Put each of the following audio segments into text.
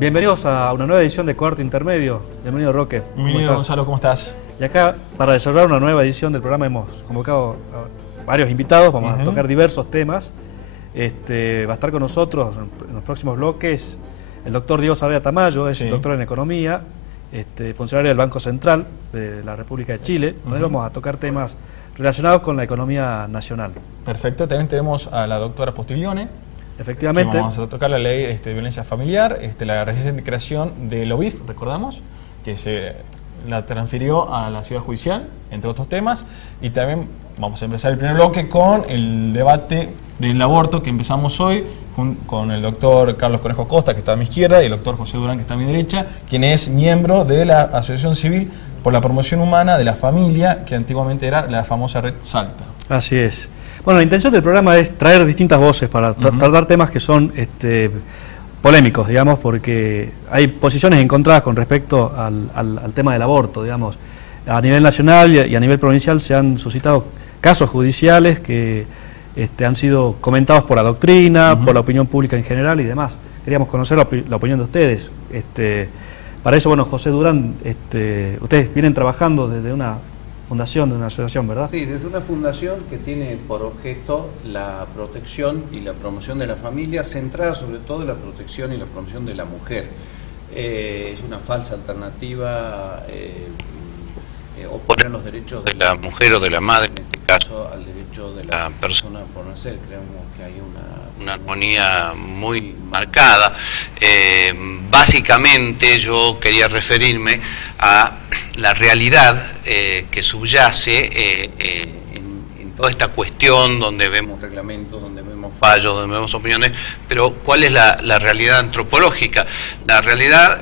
Bienvenidos a una nueva edición de Cuarto Intermedio. Bienvenido, Roque. Bienvenido, Gonzalo, ¿cómo estás? Y acá, para desarrollar una nueva edición del programa, hemos convocado a varios invitados. Vamos a tocar diversos temas. Va a estar con nosotros en los próximos bloques el doctor Diego Saavedra Tamayo, es doctor en Economía, funcionario del Banco Central de la República de Chile. Con él vamos a tocar temas relacionados con la economía nacional. Perfecto, también tenemos a la doctora Postiglione. Efectivamente. Vamos a tocar la ley de violencia familiar, la reciente creación del OBIF, recordamos, que se la transfirió a la ciudad judicial, entre otros temas, y también vamos a empezar el primer bloque con el debate del aborto que empezamos hoy con el doctor Carlos Conejo Costa, que está a mi izquierda, y el doctor José Durán, que está a mi derecha, quien es miembro de la Asociación Civil por la Promoción Humana de la Familia, que antiguamente era la famosa Red Salta. Así es. Bueno, la intención del programa es traer distintas voces para tratar temas que son polémicos, digamos, porque hay posiciones encontradas con respecto al tema del aborto, digamos. A nivel nacional y a nivel provincial se han suscitado casos judiciales que han sido comentados por la doctrina, por la opinión pública en general y demás. Queríamos conocer la opinión de ustedes. Para eso, bueno, José Durán, ustedes vienen trabajando desde una fundación, de una asociación, ¿verdad? Sí, desde una fundación que tiene por objeto la protección y la promoción de la familia, centrada sobre todo en la protección y la promoción de la mujer. Es una falsa alternativa oponer los derechos de la mujer o de la madre, en este caso, al derecho de la persona por nacer. Creemos que hay una armonía muy marcada. Básicamente yo quería referirme a la realidad que subyace en toda esta cuestión donde vemos reglamentos, donde vemos fallos, donde vemos opiniones, pero ¿cuál es la realidad antropológica? La realidad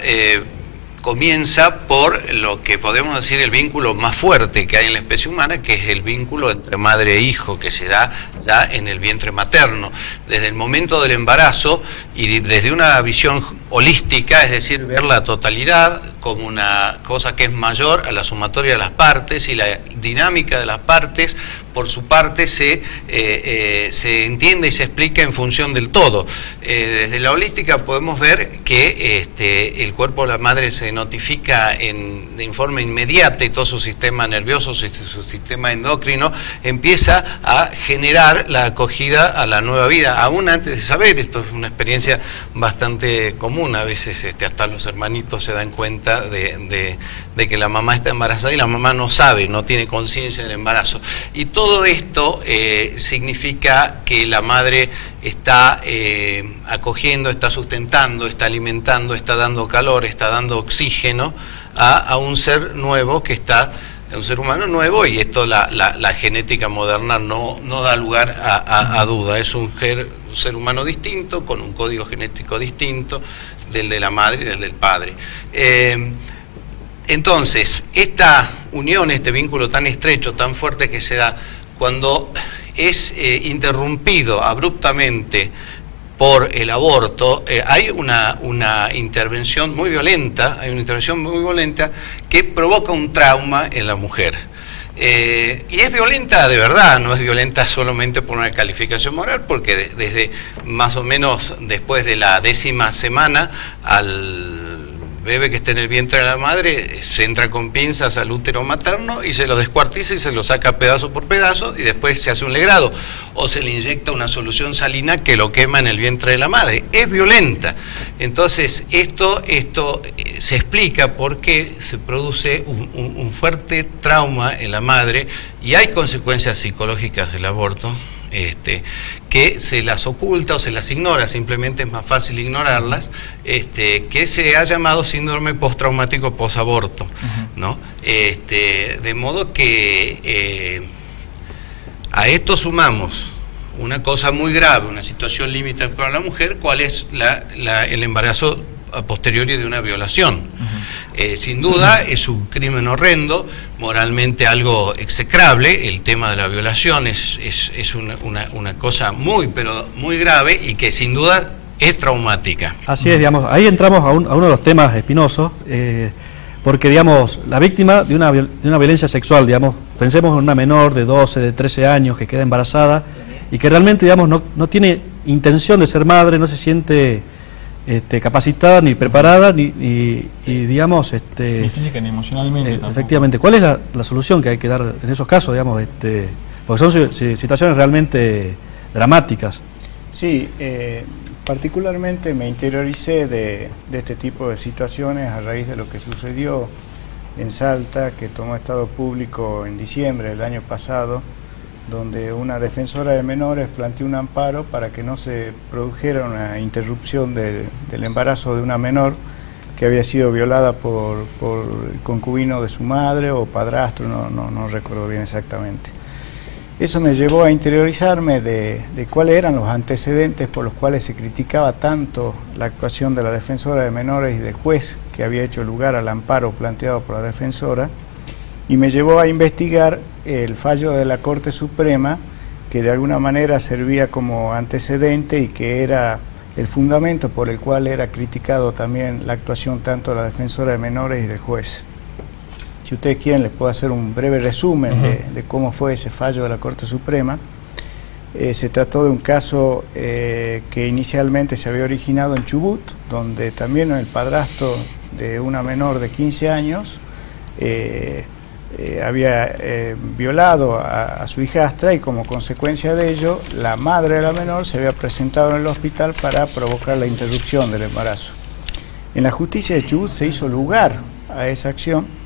comienza por lo que podemos decir el vínculo más fuerte que hay en la especie humana, que es el vínculo entre madre e hijo, que se da ya en el vientre materno. Desde el momento del embarazo y desde una visión holística, es decir, ver la totalidad como una cosa que es mayor a la sumatoria de las partes, y la dinámica de las partes, por su parte, se entiende y se explica en función del todo. Desde la holística podemos ver que el cuerpo de la madre se notifica en forma inmediata, y todo su sistema nervioso, su sistema endocrino, empieza a generar la acogida a la nueva vida, aún antes de saber. Esto es una experiencia bastante común. A veces hasta los hermanitos se dan cuenta de que la mamá está embarazada y la mamá no sabe, no tiene conciencia del embarazo. Y todo esto significa que la madre está acogiendo, está sustentando, está alimentando, está dando calor, está dando oxígeno a un ser nuevo que está, un ser humano nuevo, y esto la genética moderna no da lugar a duda. Es un ser humano distinto, con un código genético distinto del de la madre y del del padre. Entonces, esta unión, este vínculo tan estrecho, tan fuerte que se da cuando es interrumpido abruptamente por el aborto, hay una intervención muy violenta, que provoca un trauma en la mujer. Y es violenta de verdad, no es violenta solamente por una calificación moral, porque desde más o menos después de la 10ª semana, al bebé que está en el vientre de la madre se entra con pinzas al útero materno y se lo descuartiza y se lo saca pedazo por pedazo, y después se hace un legrado o se le inyecta una solución salina que lo quema en el vientre de la madre. Es violenta. Entonces esto se explica por qué se produce un fuerte trauma en la madre, y hay consecuencias psicológicas del aborto que se las oculta o se las ignora. Simplemente es más fácil ignorarlas, que se ha llamado síndrome postraumático posaborto, ¿no? De modo que a esto sumamos una cosa muy grave, una situación límite para la mujer, cuál es el embarazo a posteriori de una violación. Sin duda es un crimen horrendo, moralmente algo execrable. El tema de la violación es una cosa pero muy grave, y que sin duda es traumática. Así es, digamos, ahí entramos a uno de los temas espinosos, porque, digamos, la víctima de una violencia sexual, digamos, pensemos en una menor de 12, de 13 años que queda embarazada y que realmente, digamos, no tiene intención de ser madre, no se siente capacitada ni preparada, ni digamos... ni física ni emocionalmente tampoco. Efectivamente. ¿Cuál es la solución que hay que dar en esos casos, digamos? Porque son situaciones realmente dramáticas. Sí, particularmente me interioricé de este tipo de situaciones a raíz de lo que sucedió en Salta, que tomó estado público en diciembre del año pasado, donde una defensora de menores planteó un amparo para que no se produjera una interrupción del embarazo de una menor que había sido violada por el concubino de su madre o padrastro, no recuerdo bien exactamente. Eso me llevó a interiorizarme de cuáles eran los antecedentes por los cuales se criticaba tanto la actuación de la defensora de menores y del juez que había hecho lugar al amparo planteado por la defensora, y me llevó a investigar el fallo de la Corte Suprema, que de alguna manera servía como antecedente y que era el fundamento por el cual era criticado también la actuación tanto de la defensora de menores y del juez. Si ustedes quieren, les puedo hacer un breve resumen de cómo fue ese fallo de la Corte Suprema. Se trató de un caso que inicialmente se había originado en Chubut, donde también el padrastro de una menor de 15 años había violado a su hijastra, y como consecuencia de ello, la madre de la menor se había presentado en el hospital para provocar la interrupción del embarazo. En la justicia de Chubut se hizo lugar a esa acción,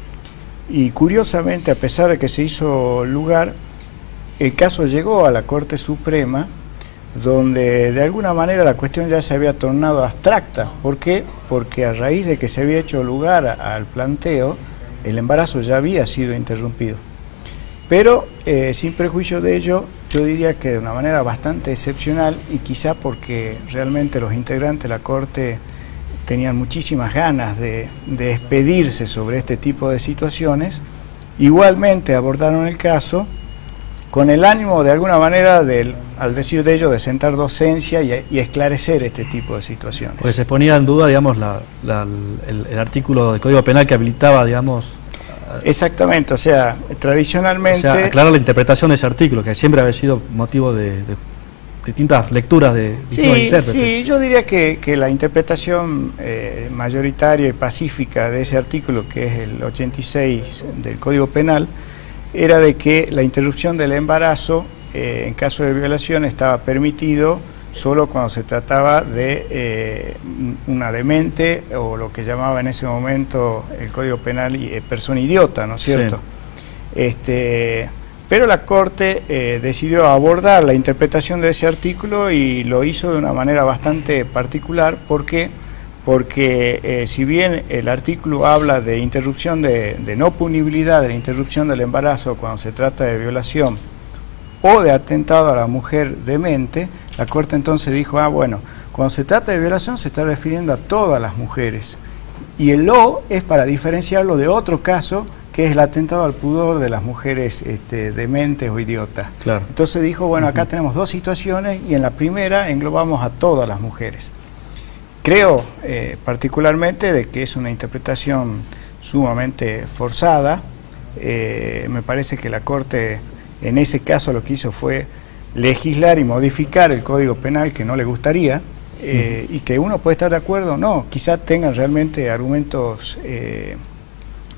y curiosamente, a pesar de que se hizo lugar, el caso llegó a la Corte Suprema, donde de alguna manera la cuestión ya se había tornado abstracta. ¿Por qué? Porque a raíz de que se había hecho lugar al planteo, el embarazo ya había sido interrumpido. Pero sin prejuicio de ello, yo diría que de una manera bastante excepcional, y quizá porque realmente los integrantes de la Corte tenían muchísimas ganas de expedirse sobre este tipo de situaciones, igualmente abordaron el caso con el ánimo de alguna manera, al decir de ello, de sentar docencia y esclarecer este tipo de situaciones. Porque se ponía en duda, digamos, el artículo del Código Penal que habilitaba, digamos... Exactamente, o sea, tradicionalmente... O sea, aclarar la interpretación de ese artículo, que siempre había sido motivo de distintas lecturas de distintos intérpretes. Sí, yo diría que la interpretación mayoritaria y pacífica de ese artículo, que es el 86 del Código Penal, era de que la interrupción del embarazo en caso de violación estaba permitido solo cuando se trataba de una demente, o lo que llamaba en ese momento el Código Penal persona idiota, ¿no es cierto? Sí. Pero la Corte decidió abordar la interpretación de ese artículo, y lo hizo de una manera bastante particular. ¿Por qué? Porque si bien el artículo habla de interrupción de no punibilidad de la interrupción del embarazo cuando se trata de violación o de atentado a la mujer demente, la Corte entonces dijo, bueno, cuando se trata de violación se está refiriendo a todas las mujeres, y el "o" es para diferenciarlo de otro caso, que es el atentado al pudor de las mujeres dementes o idiotas. Claro. Entonces dijo, bueno, acá tenemos dos situaciones, y en la primera englobamos a todas las mujeres. Creo particularmente de que es una interpretación sumamente forzada. Me parece que la Corte en ese caso lo que hizo fue legislar y modificar el Código Penal, que no le gustaría, y que uno puede estar de acuerdo o no, quizá tengan realmente argumentos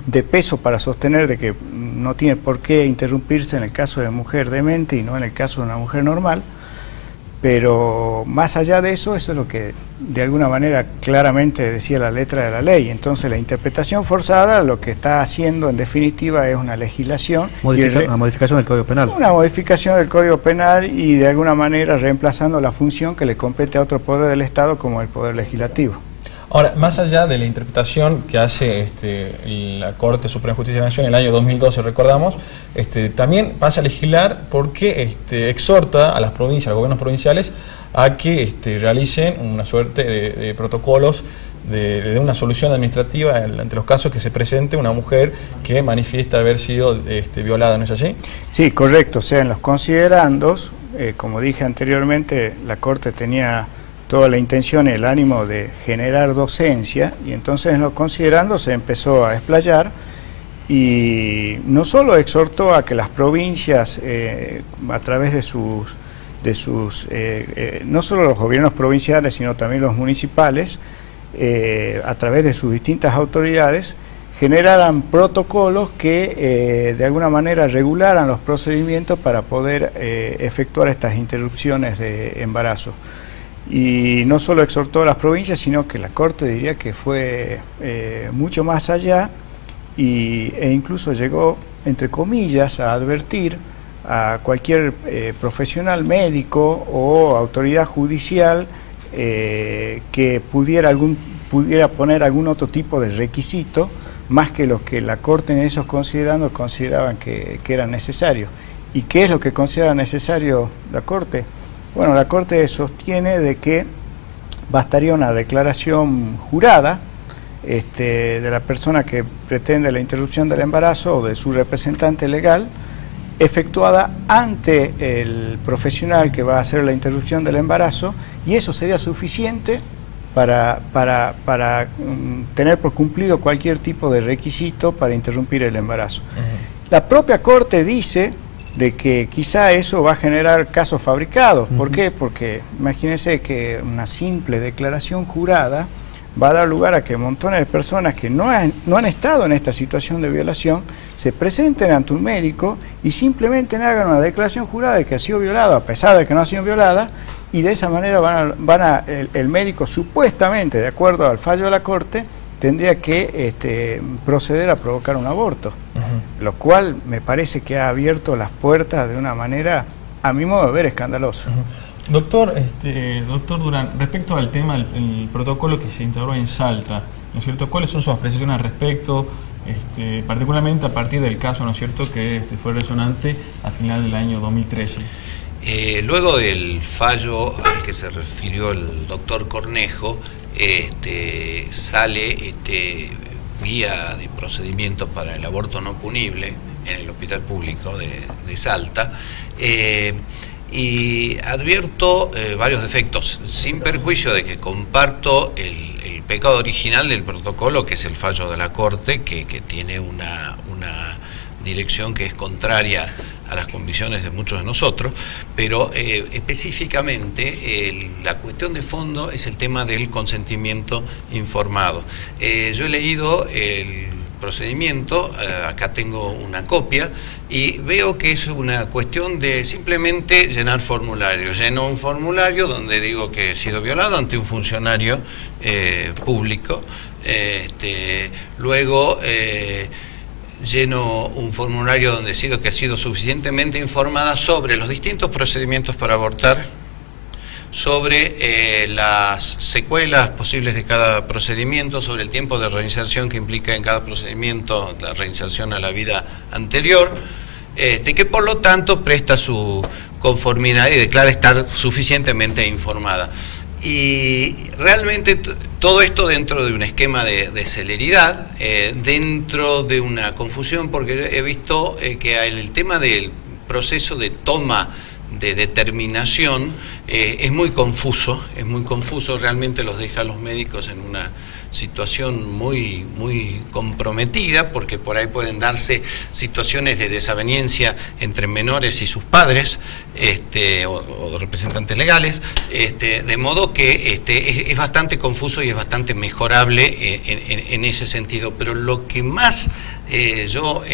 de peso para sostener de que no tiene por qué interrumpirse en el caso de mujer demente y no en el caso de una mujer normal. Pero más allá de eso, eso es lo que de alguna manera claramente decía la letra de la ley. Entonces la interpretación forzada lo que está haciendo en definitiva es una legislación. Una modificación del Código Penal. Una modificación del Código Penal, y de alguna manera reemplazando la función que le compete a otro poder del Estado, como el Poder Legislativo. Ahora, más allá de la interpretación que hace la Corte Suprema de Justicia de la Nación en el año 2012, recordamos, también pasa a legislar porque exhorta a las provincias, a los gobiernos provinciales, a que realicen una suerte de protocolos de una solución administrativa ante los casos que se presente una mujer que manifiesta haber sido violada, ¿no es así? Sí, correcto. O sea, en los considerandos, como dije anteriormente, la Corte tenía toda la intención y el ánimo de generar docencia, y entonces en los considerandos se empezó a explayar, y no solo exhortó a que las provincias, a través de sus sus, no solo los gobiernos provinciales, sino también los municipales, a través de sus distintas autoridades, generaran protocolos que de alguna manera regularan los procedimientos para poder efectuar estas interrupciones de embarazo. Y no solo exhortó a las provincias, sino que la Corte diría que fue mucho más allá e incluso llegó, entre comillas, a advertir a cualquier profesional médico o autoridad judicial que pudiera poner algún otro tipo de requisito más que los que la Corte en esos consideraban que eran necesarios. ¿Y qué es lo que considera necesario la Corte? Bueno, la Corte sostiene de que bastaría una declaración jurada de la persona que pretende la interrupción del embarazo o de su representante legal, efectuada ante el profesional que va a hacer la interrupción del embarazo, y eso sería suficiente para tener por cumplido cualquier tipo de requisito para interrumpir el embarazo. La propia Corte dice de que quizá eso va a generar casos fabricados. ¿Por qué? Porque imagínense que una simple declaración jurada va a dar lugar a que montones de personas que no han estado en esta situación de violación se presenten ante un médico y simplemente hagan una declaración jurada de que ha sido violado a pesar de que no ha sido violada, y de esa manera el médico supuestamente, de acuerdo al fallo de la Corte, tendría que proceder a provocar un aborto, lo cual me parece que ha abierto las puertas de una manera, a mi modo de ver, escandalosa. Doctor Durán, respecto al tema del protocolo que se instauró en Salta, ¿no es cierto? ¿Cuáles son sus apreciaciones al respecto, particularmente a partir del caso, ¿no es cierto?, que fue resonante al final del año 2013? Luego del fallo al que se refirió el doctor Cornejo, sale guía de procedimientos para el aborto no punible en el Hospital Público de Salta, y advierto varios defectos, sin perjuicio de que comparto el pecado original del protocolo, que es el fallo de la Corte, que tiene una dirección que es contraria a las convicciones de muchos de nosotros, pero específicamente la cuestión de fondo es el tema del consentimiento informado. Yo he leído el procedimiento, acá tengo una copia, y veo que es una cuestión de simplemente llenar formularios. Lleno un formulario donde digo que he sido violado ante un funcionario público, luego lleno un formulario donde decido que he sido suficientemente informada sobre los distintos procedimientos para abortar, sobre las secuelas posibles de cada procedimiento, sobre el tiempo de reinserción que implica en cada procedimiento la reinserción a la vida anterior, que por lo tanto presta su conformidad y declara estar suficientemente informada. Y realmente todo esto dentro de un esquema de celeridad, dentro de una confusión, porque he visto que el tema del proceso de toma de determinación es muy confuso, realmente los deja a los médicos en una situación muy comprometida, porque por ahí pueden darse situaciones de desaveniencia entre menores y sus padres, o representantes legales, de modo que es bastante confuso y es bastante mejorable en ese sentido. Pero lo que más yo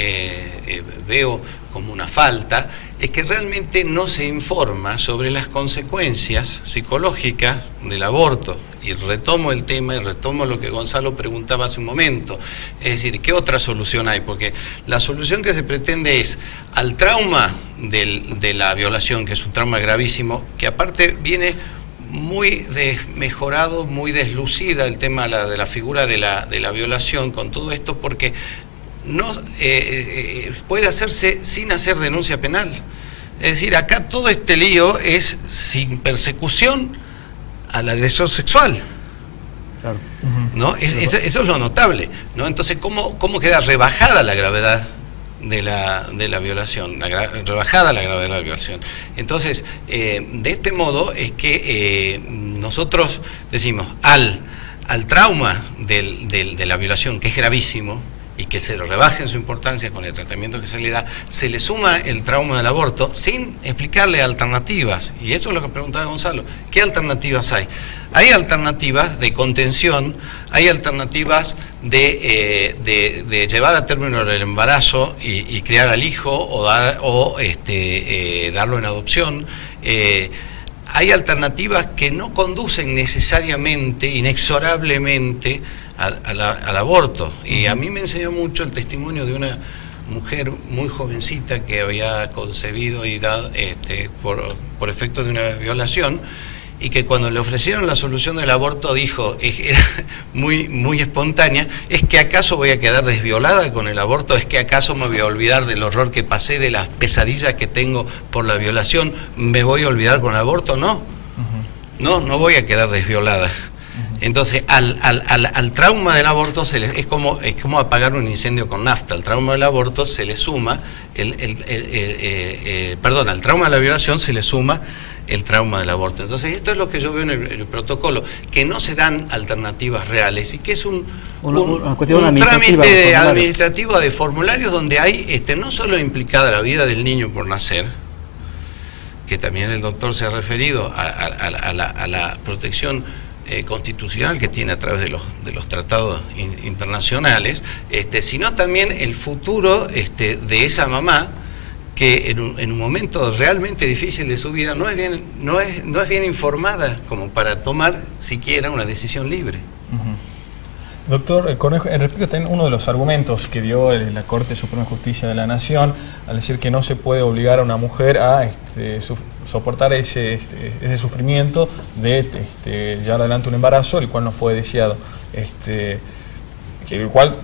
veo como una falta es que realmente no se informa sobre las consecuencias psicológicas del aborto. Y retomo el tema y retomo lo que Gonzalo preguntaba hace un momento. Es decir, ¿qué otra solución hay? Porque la solución que se pretende es al trauma de la violación, que es un trauma gravísimo, que aparte viene muy desmejorado, muy deslucida el tema de la figura de la violación con todo esto, porque no puede hacerse sin hacer denuncia penal. Es decir, acá todo este lío es sin persecución al agresor sexual. Claro. ¿No? Eso es lo notable, ¿no? Entonces, ¿cómo queda rebajada la gravedad de la violación? Rebajada la gravedad de la violación. Entonces, de este modo es que nosotros decimos al trauma de la violación, que es gravísimo, y que se lo rebaje en su importancia con el tratamiento que se le da, se le suma el trauma del aborto sin explicarle alternativas. Y eso es lo que preguntaba Gonzalo. ¿Qué alternativas hay? Hay alternativas de contención, hay alternativas de llevar a término el embarazo y criar al hijo o darlo en adopción. Hay alternativas que no conducen necesariamente, inexorablemente al aborto. Y a mí me enseñó mucho el testimonio de una mujer muy jovencita que había concebido y dado por efecto de una violación, y que cuando le ofrecieron la solución del aborto dijo, era muy espontánea, ¿es que acaso voy a quedar desviolada con el aborto? ¿Es que acaso me voy a olvidar del horror que pasé, de las pesadillas que tengo por la violación? ¿Me voy a olvidar con el aborto? No, no voy a quedar desviolada. Entonces, al trauma del aborto es como apagar un incendio con nafta. Al trauma del aborto se le suma, al trauma de la violación se le suma el trauma del aborto. Entonces, esto es lo que yo veo en el protocolo, que no se dan alternativas reales y que es un trámite administrativo de formularios donde hay no solo implicada la vida del niño por nacer, que también el doctor se ha referido a la protección constitucional que tiene a través de los tratados internacionales, sino también el futuro de esa mamá que en un momento realmente difícil de su vida no es bien informada como para tomar siquiera una decisión libre. Doctor Cornejo, respecto también uno de los argumentos que dio la Corte Suprema de Justicia de la Nación al decir que no se puede obligar a una mujer a soportar ese sufrimiento de llevar adelante un embarazo, el cual no fue deseado, el cual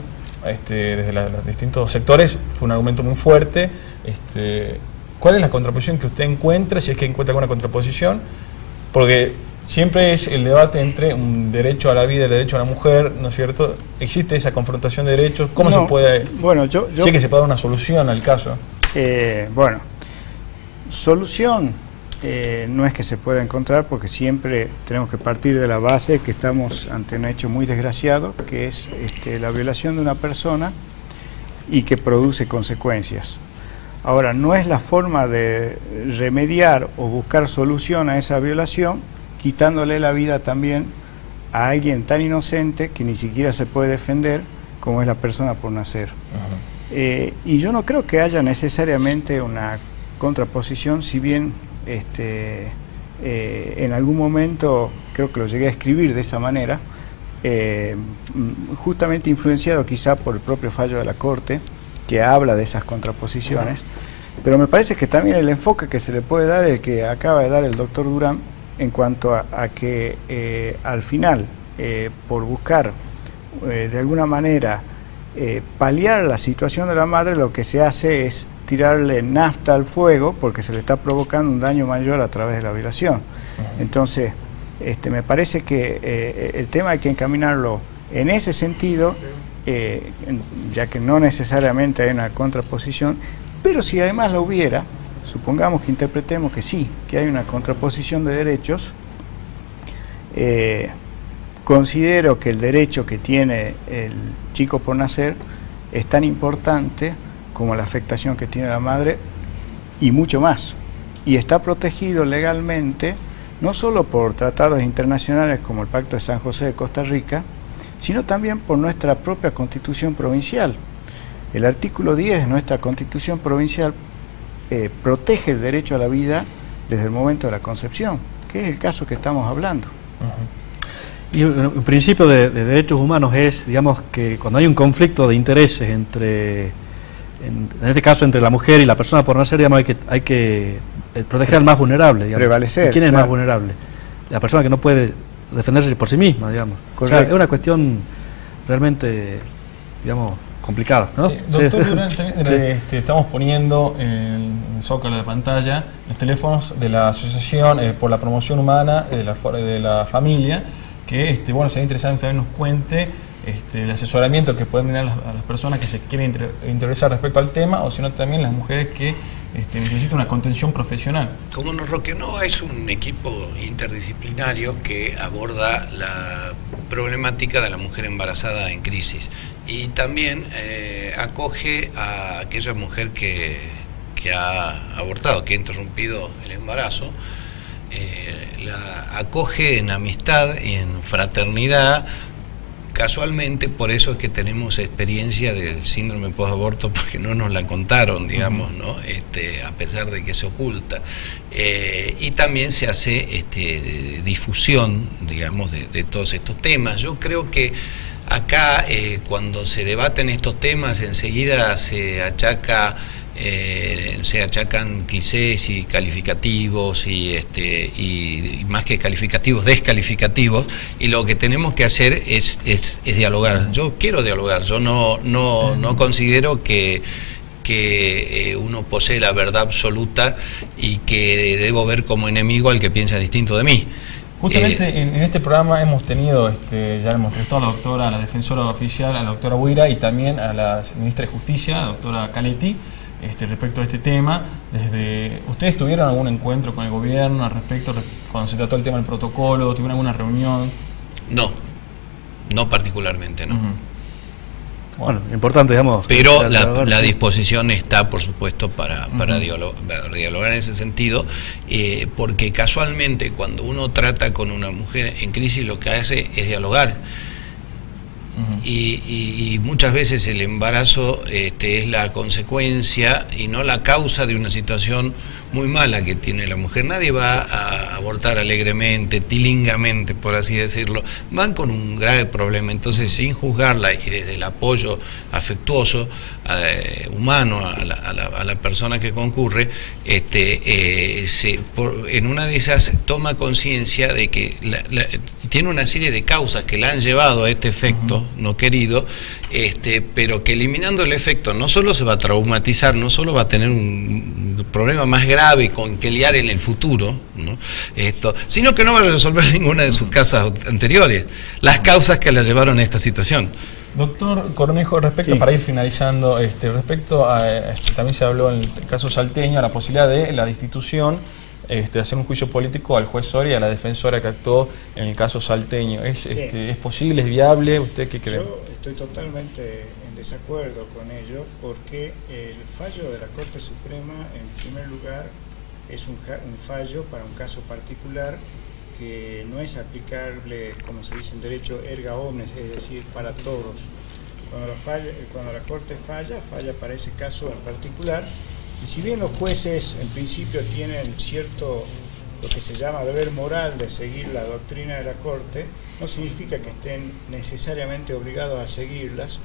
desde los distintos sectores fue un argumento muy fuerte. ¿Cuál es la contraposición que usted encuentra, si es que encuentra alguna contraposición? Porque siempre es el debate entre un derecho a la vida y el derecho a la mujer, ¿no es cierto? ¿Existe esa confrontación de derechos? ¿Cómo se puede...? Bueno, sí, que se puede dar una solución al caso. Bueno, solución no es que se pueda encontrar, porque siempre tenemos que partir de la base que estamos ante un hecho muy desgraciado, que es la violación de una persona y que produce consecuencias. Ahora, no es la forma de remediar o buscar solución a esa violación quitándole la vida también a alguien tan inocente que ni siquiera se puede defender como es la persona por nacer. Y yo no creo que haya necesariamente una contraposición, si bien en algún momento creo que lo llegué a escribir de esa manera, justamente influenciado quizá por el propio fallo de la Corte, que habla de esas contraposiciones, pero me parece que también el enfoque que se le puede dar, el que acaba de dar el doctor Durán, en cuanto a que al final, por buscar de alguna manera paliar la situación de la madre, lo que se hace es tirarle nafta al fuego porque se le está provocando un daño mayor a través de la violación. Entonces, me parece que el tema hay que encaminarlo en ese sentido, ya que no necesariamente hay una contraposición, pero si además lo hubiera, supongamos que interpretemos que sí, que hay una contraposición de derechos, considero que el derecho que tiene el chico por nacer es tan importante como la afectación que tiene la madre y mucho más. Y está protegido legalmente, no solo por tratados internacionales como el Pacto de San José de Costa Rica, sino también por nuestra propia Constitución provincial. El artículo 10 de nuestra Constitución provincial protege el derecho a la vida desde el momento de la concepción, que es el caso que estamos hablando. Y un principio de derechos humanos es, digamos, que cuando hay un conflicto de intereses en este caso entre la mujer y la persona por nacer, digamos, hay que proteger al más vulnerable, digamos. Prevalecer. ¿Y quién es el más vulnerable? La persona que no puede defenderse por sí misma, digamos. O sea, es una cuestión realmente, digamos, complicada, ¿no? Doctor Durán, estamos poniendo en el zócalo de la pantalla los teléfonos de la Asociación por la Promoción Humana de la Familia, que bueno, sería interesante que también nos cuente el asesoramiento que pueden brindar a las personas que se quieren interesar respecto al tema, o sino también las mujeres que necesitan una contención profesional. Como no, Roque, no es un equipo interdisciplinario que aborda problemática de la mujer embarazada en crisis. Y también acoge a aquella mujer que ha abortado, que ha interrumpido el embarazo, la acoge en amistad y en fraternidad. Casualmente, por eso es que tenemos experiencia del síndrome post-aborto, porque no nos la contaron, digamos, ¿no? A pesar de que se oculta. Y también se hace difusión, digamos, de todos estos temas. Yo creo que acá, cuando se debaten estos temas, enseguida se achacan clichés y calificativos y más que calificativos, descalificativos, y lo que tenemos que hacer es dialogar. Yo quiero dialogar, yo no considero que uno posee la verdad absoluta y que debo ver como enemigo al que piensa distinto de mí. Justamente en este programa hemos tenido, ya hemos entrevistado a la doctora, a la defensora oficial, a la doctora Huira, y también a la ministra de Justicia, la doctora Caletti, respecto a este tema. ¿Ustedes tuvieron algún encuentro con el gobierno al respecto cuando se trató el tema del protocolo? ¿Tuvieron alguna reunión? No particularmente, no. Bueno, importante, digamos. Pero la disposición está, por supuesto, para dialogar en ese sentido, porque casualmente cuando uno trata con una mujer en crisis lo que hace es dialogar. Y muchas veces el embarazo es la consecuencia y no la causa de una situación muy mala que tiene la mujer. Nadie va a abortar alegremente, tilingamente, por así decirlo. Van con un grave problema. Entonces, sin juzgarla y desde el apoyo afectuoso, humano a la persona que concurre, en una de esas toma conciencia de que tiene una serie de causas que la han llevado a este efecto no querido, pero que eliminando el efecto no solo se va a traumatizar, no solo va a tener un problema más grave con que lidiar en el futuro, ¿no? Sino que no va a resolver ninguna de sus causas anteriores, las causas que la llevaron a esta situación. Doctor Cornejo, para ir finalizando, respecto a, también se habló en el caso salteño, a la posibilidad de la destitución, de hacer un juicio político al juez Soria y a la defensora que actuó en el caso salteño. ¿Es posible, es viable? ¿Usted qué cree? Yo estoy totalmente en desacuerdo con ello, porque el fallo de la Corte Suprema, en primer lugar, es un fallo para un caso particular que no es aplicable, como se dice en derecho, erga omnes, es decir, para todos. Cuando la Corte falla para ese caso en particular, y si bien los jueces en principio tienen cierto, lo que se llama deber moral de seguir la doctrina de la Corte, no significa que estén necesariamente obligados a seguirlas,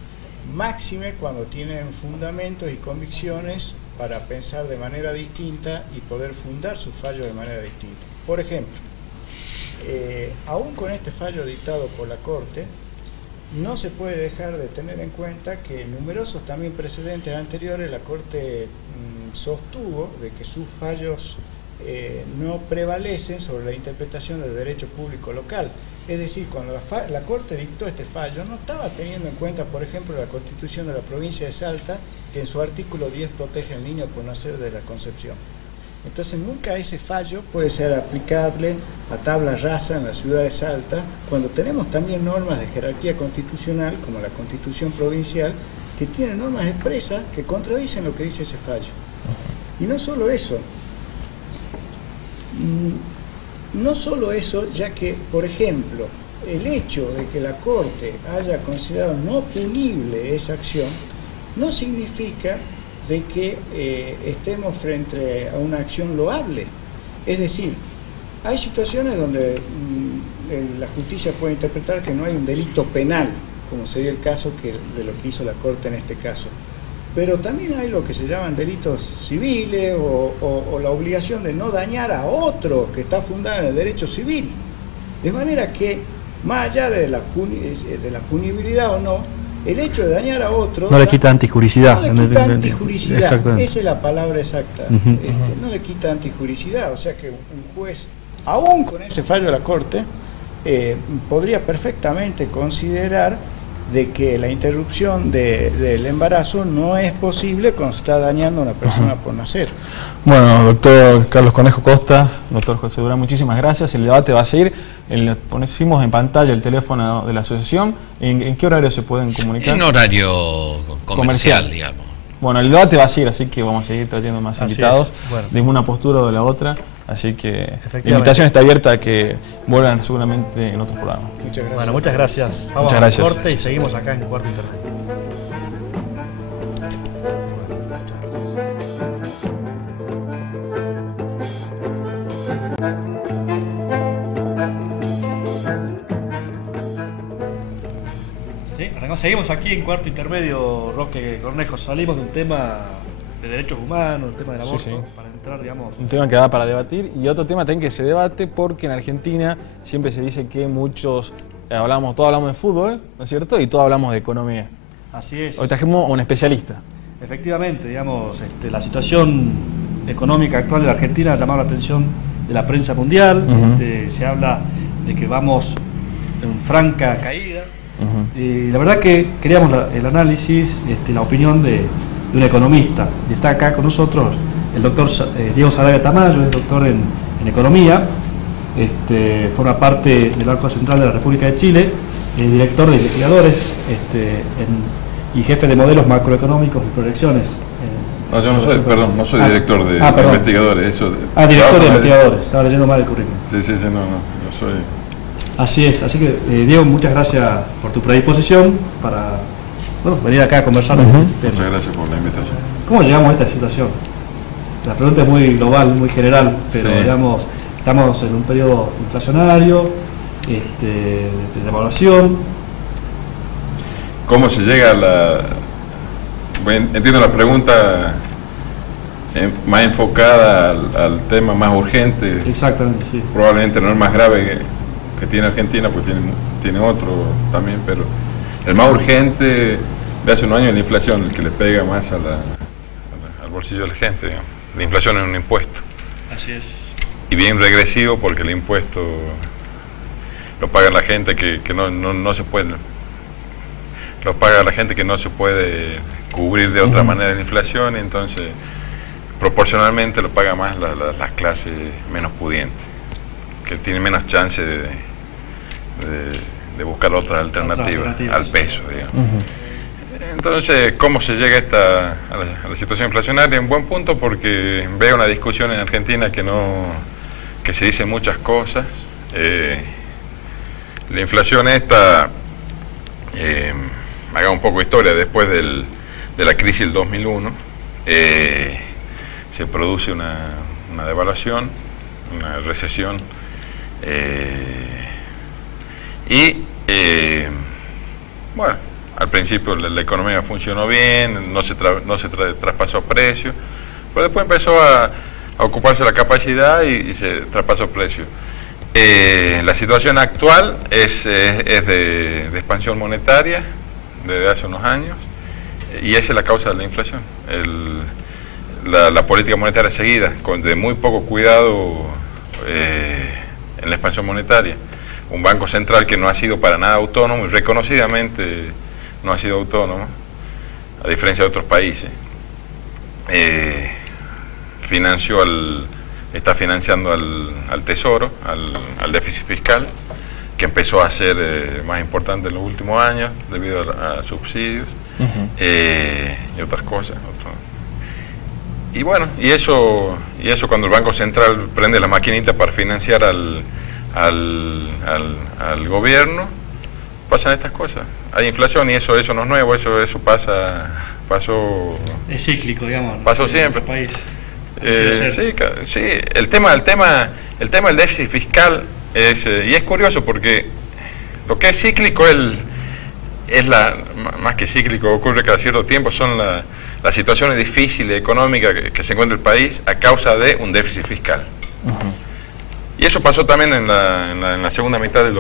máxime cuando tienen fundamentos y convicciones para pensar de manera distinta y poder fundar su fallo de manera distinta. Por ejemplo, aún con este fallo dictado por la Corte, no se puede dejar de tener en cuenta que en numerosos también precedentes anteriores la Corte sostuvo de que sus fallos no prevalecen sobre la interpretación del derecho público local. Es decir, cuando la Corte dictó este fallo, no estaba teniendo en cuenta, por ejemplo, la Constitución de la provincia de Salta, que en su artículo 10 protege al niño por nacer de la concepción. Entonces nunca ese fallo puede ser aplicable a tabla rasa en la ciudad de Salta, cuando tenemos también normas de jerarquía constitucional, como la Constitución provincial, que tienen normas expresas que contradicen lo que dice ese fallo. Y no solo eso, ya que, por ejemplo, el hecho de que la Corte haya considerado no punible esa acción, no significa de que estemos frente a una acción loable. Es decir, hay situaciones donde la justicia puede interpretar que no hay un delito penal, como sería el caso de lo que hizo la Corte en este caso. Pero también hay lo que se llaman delitos civiles o la obligación de no dañar a otro que está fundada en el derecho civil. De manera que, más allá de la punibilidad o no, el hecho de dañar a otro no le quita antijuricidad. No le quita antijuricidad, esa es la palabra exacta. No le quita antijuricidad, o sea que un juez, aún con ese fallo de la Corte, podría perfectamente considerar de que la interrupción del embarazo no es posible cuando está dañando a una persona por nacer. Bueno, doctor Carlos Conejo Costas, doctor José Durán, muchísimas gracias. El debate va a seguir. Pusimos en pantalla el teléfono de la asociación. ¿En qué horario se pueden comunicar? En horario comercial, digamos. Bueno, el debate va a seguir, así que vamos a seguir trayendo más invitados, bueno, de una postura o de la otra. Así que la invitación está abierta a que vuelvan seguramente en otros programas. Muchas gracias. Bueno, muchas gracias. Vamos muchas gracias. al corte y seguimos acá en Cuarto Intermedio. Seguimos aquí en Cuarto Intermedio, Roque Cornejo. Salimos de un tema de derechos humanos, un tema del aborto, para entrar, digamos... Un tema que da para debatir, y otro tema también que se debate, porque en Argentina siempre se dice que muchos todos hablamos de fútbol, ¿no es cierto? Y todos hablamos de economía. Así es. Hoy trajimos a un especialista. Efectivamente, digamos, la situación económica actual de la Argentina ha llamado la atención de la prensa mundial. Se habla de que vamos en franca caída. Y la verdad que queríamos el análisis, la opinión de un economista. Y está acá con nosotros el doctor Diego Sarabia Tamayo, es doctor en economía, forma parte del Banco Central de la República de Chile, director de investigadores y jefe de modelos macroeconómicos y proyecciones. No, yo no soy, perdón, no soy director de investigadores. Director de investigadores, estaba leyendo mal el currículum. Sí, no, yo soy... Así es, así que Diego, muchas gracias por tu predisposición para venir acá a conversar. Muchas gracias por la invitación. ¿Cómo llegamos a esta situación? La pregunta es muy global, muy general, pero digamos, estamos en un periodo inflacionario, de devaluación. ¿Cómo se llega a la...? Bueno, entiendo la pregunta más enfocada al tema más urgente. Exactamente, sí. Probablemente no es más grave que tiene Argentina, pues tiene otro también, pero el más urgente de hace unos años es la inflación, el que le pega más al bolsillo de la gente, digamos. La inflación es un impuesto. Así es. Y bien regresivo, porque el impuesto lo paga la gente que no se puede, lo paga la gente que no se puede cubrir de otra manera la inflación, y entonces proporcionalmente lo paga más las clases menos pudientes, que tienen menos chance de buscar otras alternativas al peso, digamos. Entonces, ¿cómo se llega a la situación inflacionaria? En buen punto, porque veo una discusión en Argentina que se dicen muchas cosas. La inflación haga un poco de historia, después de la crisis del 2001, se produce una devaluación, una recesión, bueno, al principio la economía funcionó bien, no se traspasó precios, pero después empezó a ocuparse la capacidad y se traspasó precios. La situación actual es de expansión monetaria desde hace unos años, y esa es la causa de la inflación. La política monetaria seguida, de muy poco cuidado en la expansión monetaria. Un banco central que no ha sido para nada autónomo, y reconocidamente no ha sido autónomo, a diferencia de otros países. Está financiando al Tesoro, al déficit fiscal, que empezó a ser más importante en los últimos años debido a subsidios y otras cosas. Y bueno, y eso cuando el Banco Central prende la maquinita para financiar al gobierno, pasan estas cosas. Hay inflación, y eso no es nuevo, eso pasó... Es cíclico, digamos. Pasó siempre. País. Sí, el tema del déficit fiscal y es curioso porque lo que es cíclico más que cíclico, ocurre cada cierto tiempo, son las situaciones difíciles económicas que se encuentra el país a causa de un déficit fiscal. Y eso pasó también en la segunda mitad de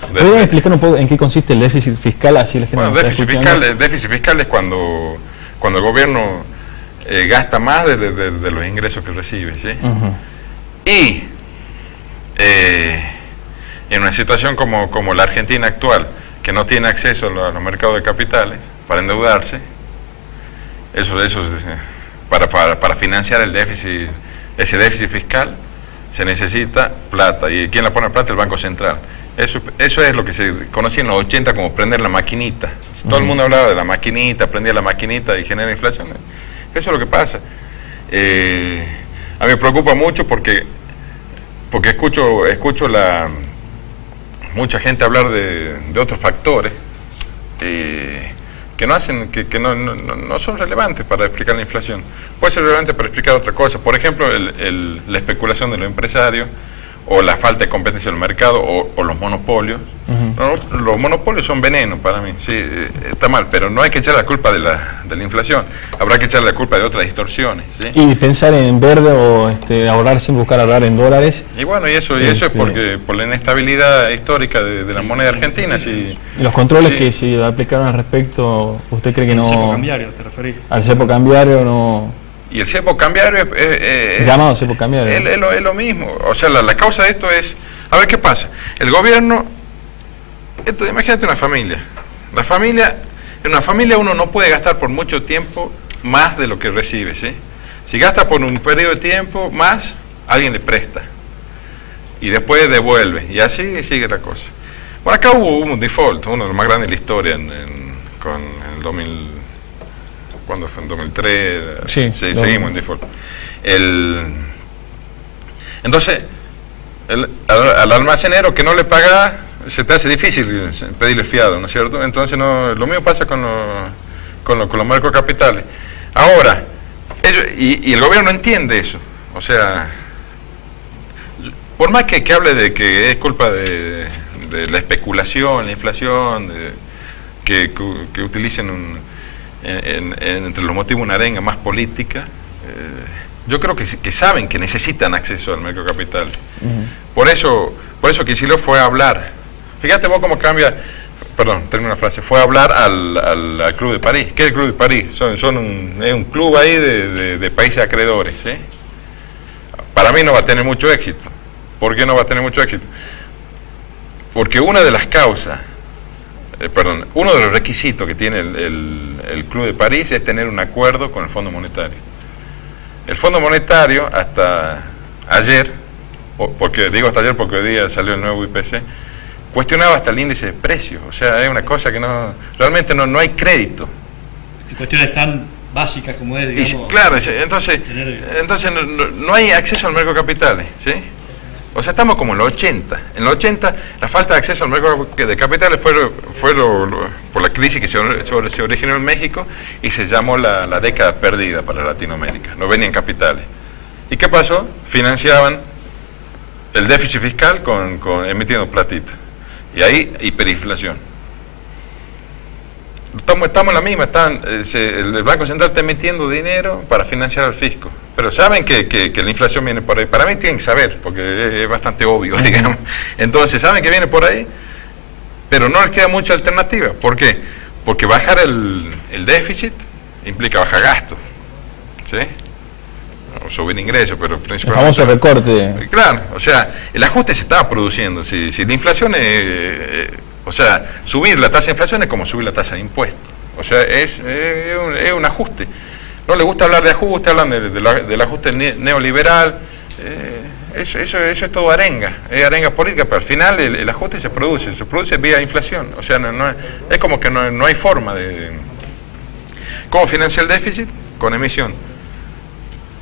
¿Podrían explicar un poco en qué consiste el déficit fiscal? Así la gente el déficit fiscal es cuando el gobierno gasta más de los ingresos que recibe, ¿sí? Y en una situación como la Argentina actual, que no tiene acceso a los mercados de capitales para endeudarse, para financiar el déficit, ese déficit fiscal, se necesita plata. ¿Y quién la pone plata? El Banco Central. Eso es lo que se conocía en los 80 como prender la maquinita. Todo el mundo hablaba de la maquinita, prendía la maquinita y genera inflación. Eso es lo que pasa. A mí me preocupa mucho porque escucho mucha gente hablar de otros factores que no hacen, que no son relevantes para explicar la inflación. Puede ser relevante para explicar otra cosa. Por ejemplo, la especulación de los empresarios, o la falta de competencia del mercado, o los monopolios. Los monopolios son veneno para mí, sí, está mal, pero no hay que echar la culpa de la inflación, habrá que echar la culpa de otras distorsiones, ¿sí? Y pensar en verde o ahorrar sin buscar ahorrar en dólares. Y bueno, y eso es por la inestabilidad histórica de la moneda argentina. Y los controles que se aplicaron al respecto, ¿usted cree que no? ¿Al cepo cambiario te referís? Al cepo cambiario no... Y el cepo cambiario llamado cepo cambiario. Es lo mismo. O sea, la causa de esto es... A ver, ¿qué pasa? El gobierno... imagínate una familia. En una familia uno no puede gastar por mucho tiempo más de lo que recibe, ¿sí? Si gasta por un periodo de tiempo más, alguien le presta. Y después devuelve. Y así sigue la cosa. Bueno, acá hubo un default, uno de los más grandes de la historia con el 2000... ¿Cuándo fue? En 2003, sí, seguimos en default. Entonces, al almacenero que no le paga, se te hace difícil pedirle fiado, ¿no es cierto? Entonces, lo mismo pasa con los mercocapitales. Ahora, y el gobierno no entiende eso. O sea, por más que hable de que es culpa de la especulación, la inflación, que utilicen entre los motivos una arenga más política, yo creo que saben que necesitan acceso al mercado capital. Por eso Kicillof fue a hablar. Fíjate vos cómo cambia, perdón, termino una frase, fue a hablar al Club de París. ¿Qué es el Club de París? Es un club ahí de países acreedores, ¿sí? Para mí no va a tener mucho éxito. ¿Por qué no va a tener mucho éxito? Porque una de las causas, uno de los requisitos que tiene el Club de París es tener un acuerdo con el Fondo Monetario. El Fondo Monetario hasta ayer, digo hasta ayer porque hoy día salió el nuevo IPC, cuestionaba hasta el índice de precios. O sea, es una cosa que realmente no hay crédito. En cuestiones tan básicas como es, digamos... Claro, entonces no hay acceso al mercado de capitales, ¿sí? O sea, estamos como en los 80. En los 80, la falta de acceso al mercado de capitales fue por la crisis que se originó en México y se llamó la década perdida para Latinoamérica. No venían capitales. ¿Y qué pasó? Financiaban el déficit fiscal emitiendo platita. Y ahí, hiperinflación. Estamos en la misma. El Banco Central está emitiendo dinero para financiar al fisco. Pero saben que la inflación viene por ahí. Para mí tienen que saber, porque es bastante obvio, digamos. Entonces saben que viene por ahí, pero no les queda mucha alternativa. ¿Por qué? Porque bajar el déficit implica bajar gastos, ¿sí? O subir ingresos, pero principalmente... El famoso recorte. Claro, o sea, el ajuste se estaba produciendo. Si la inflación o sea, subir la tasa de inflación es como subir la tasa de impuestos. O sea, es un ajuste. No les gusta hablar de ajuste, hablan del ajuste neoliberal. Eso es todo arenga, es arenga política, pero al final el ajuste se produce vía inflación. O sea, es como que no hay forma de... ¿Cómo financia el déficit? Con emisión.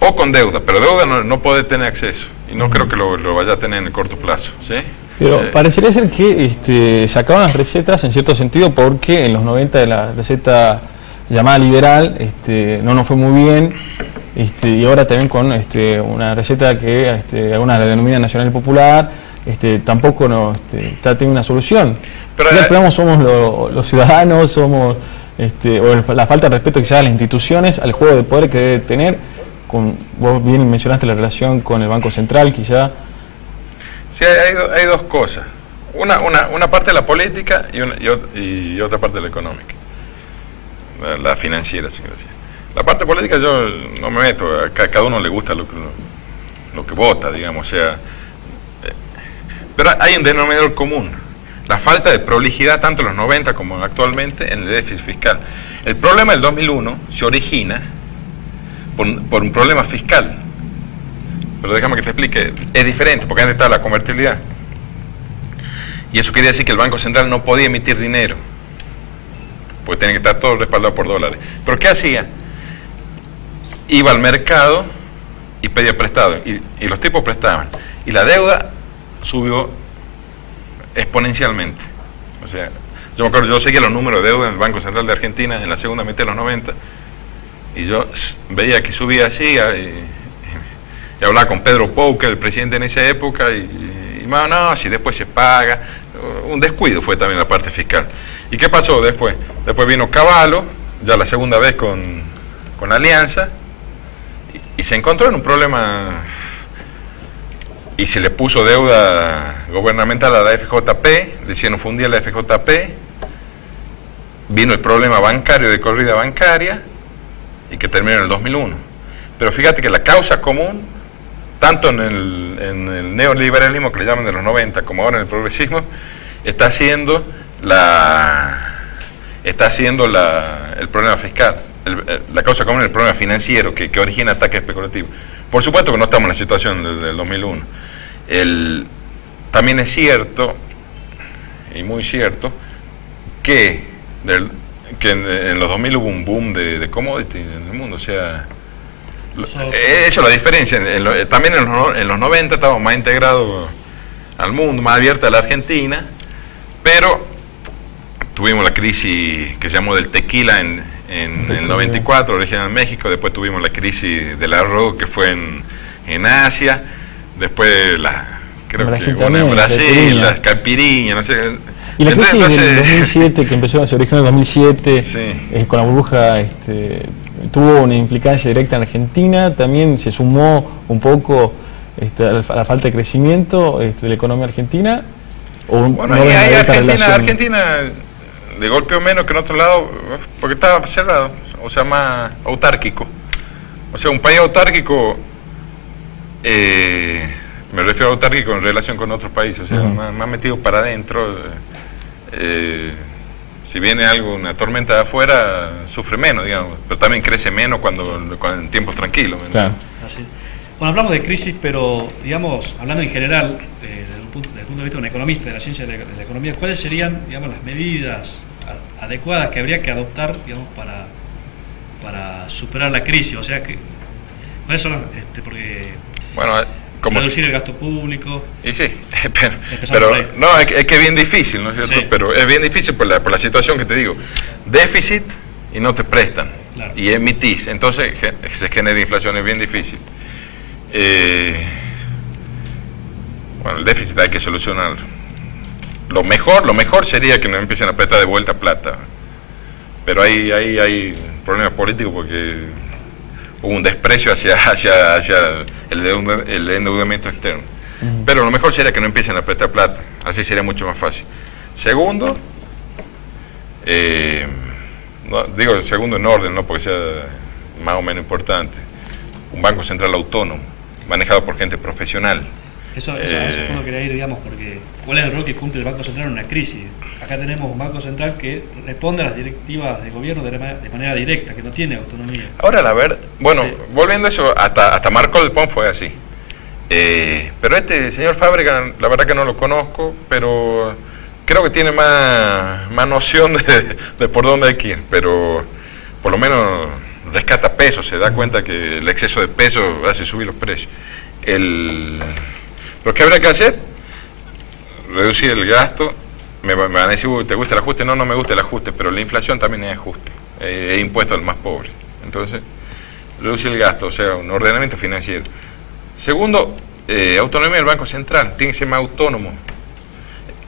O con deuda, pero deuda no puede tener acceso. Y no creo que lo vaya a tener en el corto plazo, ¿sí? Pero parecería ser que sacaban las recetas en cierto sentido, porque en los 90 de la receta llamada liberal no nos fue muy bien, y ahora también con una receta que algunas la denominan nacional y popular, tampoco está teniendo una solución. Pero el problema somos los ciudadanos, somos o la falta de respeto que se da a las instituciones, al juego de poder que debe tener. Vos bien mencionaste la relación con el Banco Central, quizá. Sí, hay dos cosas. Una parte de la política y otra parte de la económica. La financiera, sin decir. La parte política yo no me meto, a cada uno le gusta lo que vota, digamos, o sea. Pero hay un denominador común. la falta de prolijidad tanto en los 90 como actualmente en el déficit fiscal. El problema del 2001 se origina por un problema fiscal. Pero déjame que te explique, es diferente, porque antes estaba la convertibilidad. Y eso quería decir que el Banco Central no podía emitir dinero, porque tenía que estar todo respaldado por dólares. ¿Pero qué hacía? Iba al mercado y pedía prestado, y los tipos prestaban. Y la deuda subió exponencialmente. O sea, yo me acuerdo, yo seguía los números de deuda en el Banco Central de Argentina en la segunda mitad de los 90, y yo veía que subía así, y hablaba con Pedro Pou, que era el presidente en esa época, y no, si después se paga. Un descuido fue también la parte fiscal. ¿Y qué pasó después? Después vino Cavallo, ya la segunda vez con Alianza, y se encontró en un problema, y se le puso deuda gubernamental a la FJP, le hicieron fundir a la FJP, vino el problema bancario de corrida bancaria, y que terminó en el 2001. Pero fíjate que la causa común, tanto en el neoliberalismo, que le llaman de los 90, como ahora en el progresismo, está siendo el problema fiscal. La causa común es el problema financiero que origina ataques especulativos. Por supuesto que no estamos en la situación del 2001. También es cierto, y muy cierto, que en los 2000 hubo un boom de commodity en el mundo. O sea, eso es la diferencia. También en los 90 estábamos más integrados al mundo, más abierta a la Argentina, pero tuvimos la crisis que se llamó del tequila en el 94, original en México. Después tuvimos la crisis del arroz, que fue en Asia. Después en Brasil, las caipiriñas, no sé. Y la crisis del 2007, que se originó en el 2007, sí, con la burbuja, tuvo una implicancia directa en Argentina. También se sumó un poco a la falta de crecimiento de la economía argentina. Bueno, y Argentina le golpeó menos que en otro lado, porque estaba cerrado, o sea, más autárquico. O sea, un país autárquico, me refiero a autárquico en relación con otros países, o sea, más metido para adentro. Si viene una tormenta de afuera, sufre menos, digamos, pero también crece menos cuando en tiempos tranquilos. Claro. Así. Bueno, hablamos de crisis, pero, digamos, hablando en general, desde el punto de vista de un economista, de la ciencia de la economía, ¿cuáles serían, digamos, las medidas adecuadas que habría que adoptar, digamos, para superar la crisis? O sea, ¿cuáles son porque reducir el gasto público? Y sí, pero no, es que es bien difícil, ¿no es cierto? Sí. Pero es bien difícil por la situación que te digo. Déficit y no te prestan, claro, y emitís, entonces se genera inflación, es bien difícil. Bueno, el déficit hay que solucionar. Lo mejor sería que nos empiecen a prestar de vuelta plata, pero hay problemas políticos porque hubo un desprecio hacia el endeudamiento externo. Pero lo mejor sería que no empiecen a prestar plata, así sería mucho más fácil. Segundo, digo segundo en orden, no porque sea más o menos importante, un banco central autónomo, manejado por gente profesional. Eso es lo que quería ir, digamos, porque ¿cuál es el rol que cumple el Banco Central en una crisis? Acá tenemos un Banco Central que responde a las directivas del gobierno de manera directa, que no tiene autonomía. Ahora, volviendo a eso, hasta Marco del Pont fue así. Pero señor Fábrega, la verdad que no lo conozco, pero creo que tiene más noción de por dónde hay que ir, pero por lo menos rescata pesos, se da cuenta que el exceso de pesos hace subir los precios. Lo que habría que hacer, reducir el gasto. Me van a decir, ¿te gusta el ajuste? No, no me gusta el ajuste, pero la inflación también es ajuste, es impuesto al más pobre. Entonces, reducir el gasto, o sea, un ordenamiento financiero. Segundo, autonomía del Banco Central, tiene que ser más autónomo.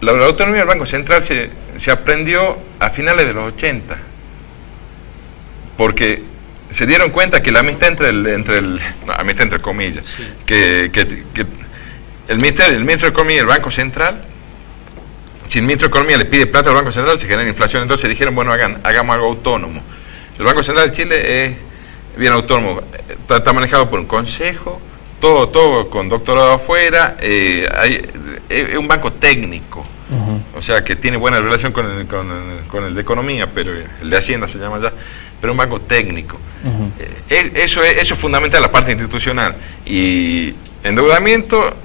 La autonomía del Banco Central se aprendió a finales de los 80, porque se dieron cuenta que la amistad amistad entre comillas, sí, que el Ministerio de Economía y el Banco Central, si el Ministro de Economía le pide plata al Banco Central, se genera inflación. Entonces dijeron, bueno, hagamos algo autónomo. El Banco Central de Chile es bien autónomo, está manejado por un consejo, todo con doctorado afuera, es un banco técnico. o sea, que tiene buena relación con el de economía, pero el de Hacienda se llama ya, pero un banco técnico. Eso es fundamental, la parte institucional. Y endeudamiento,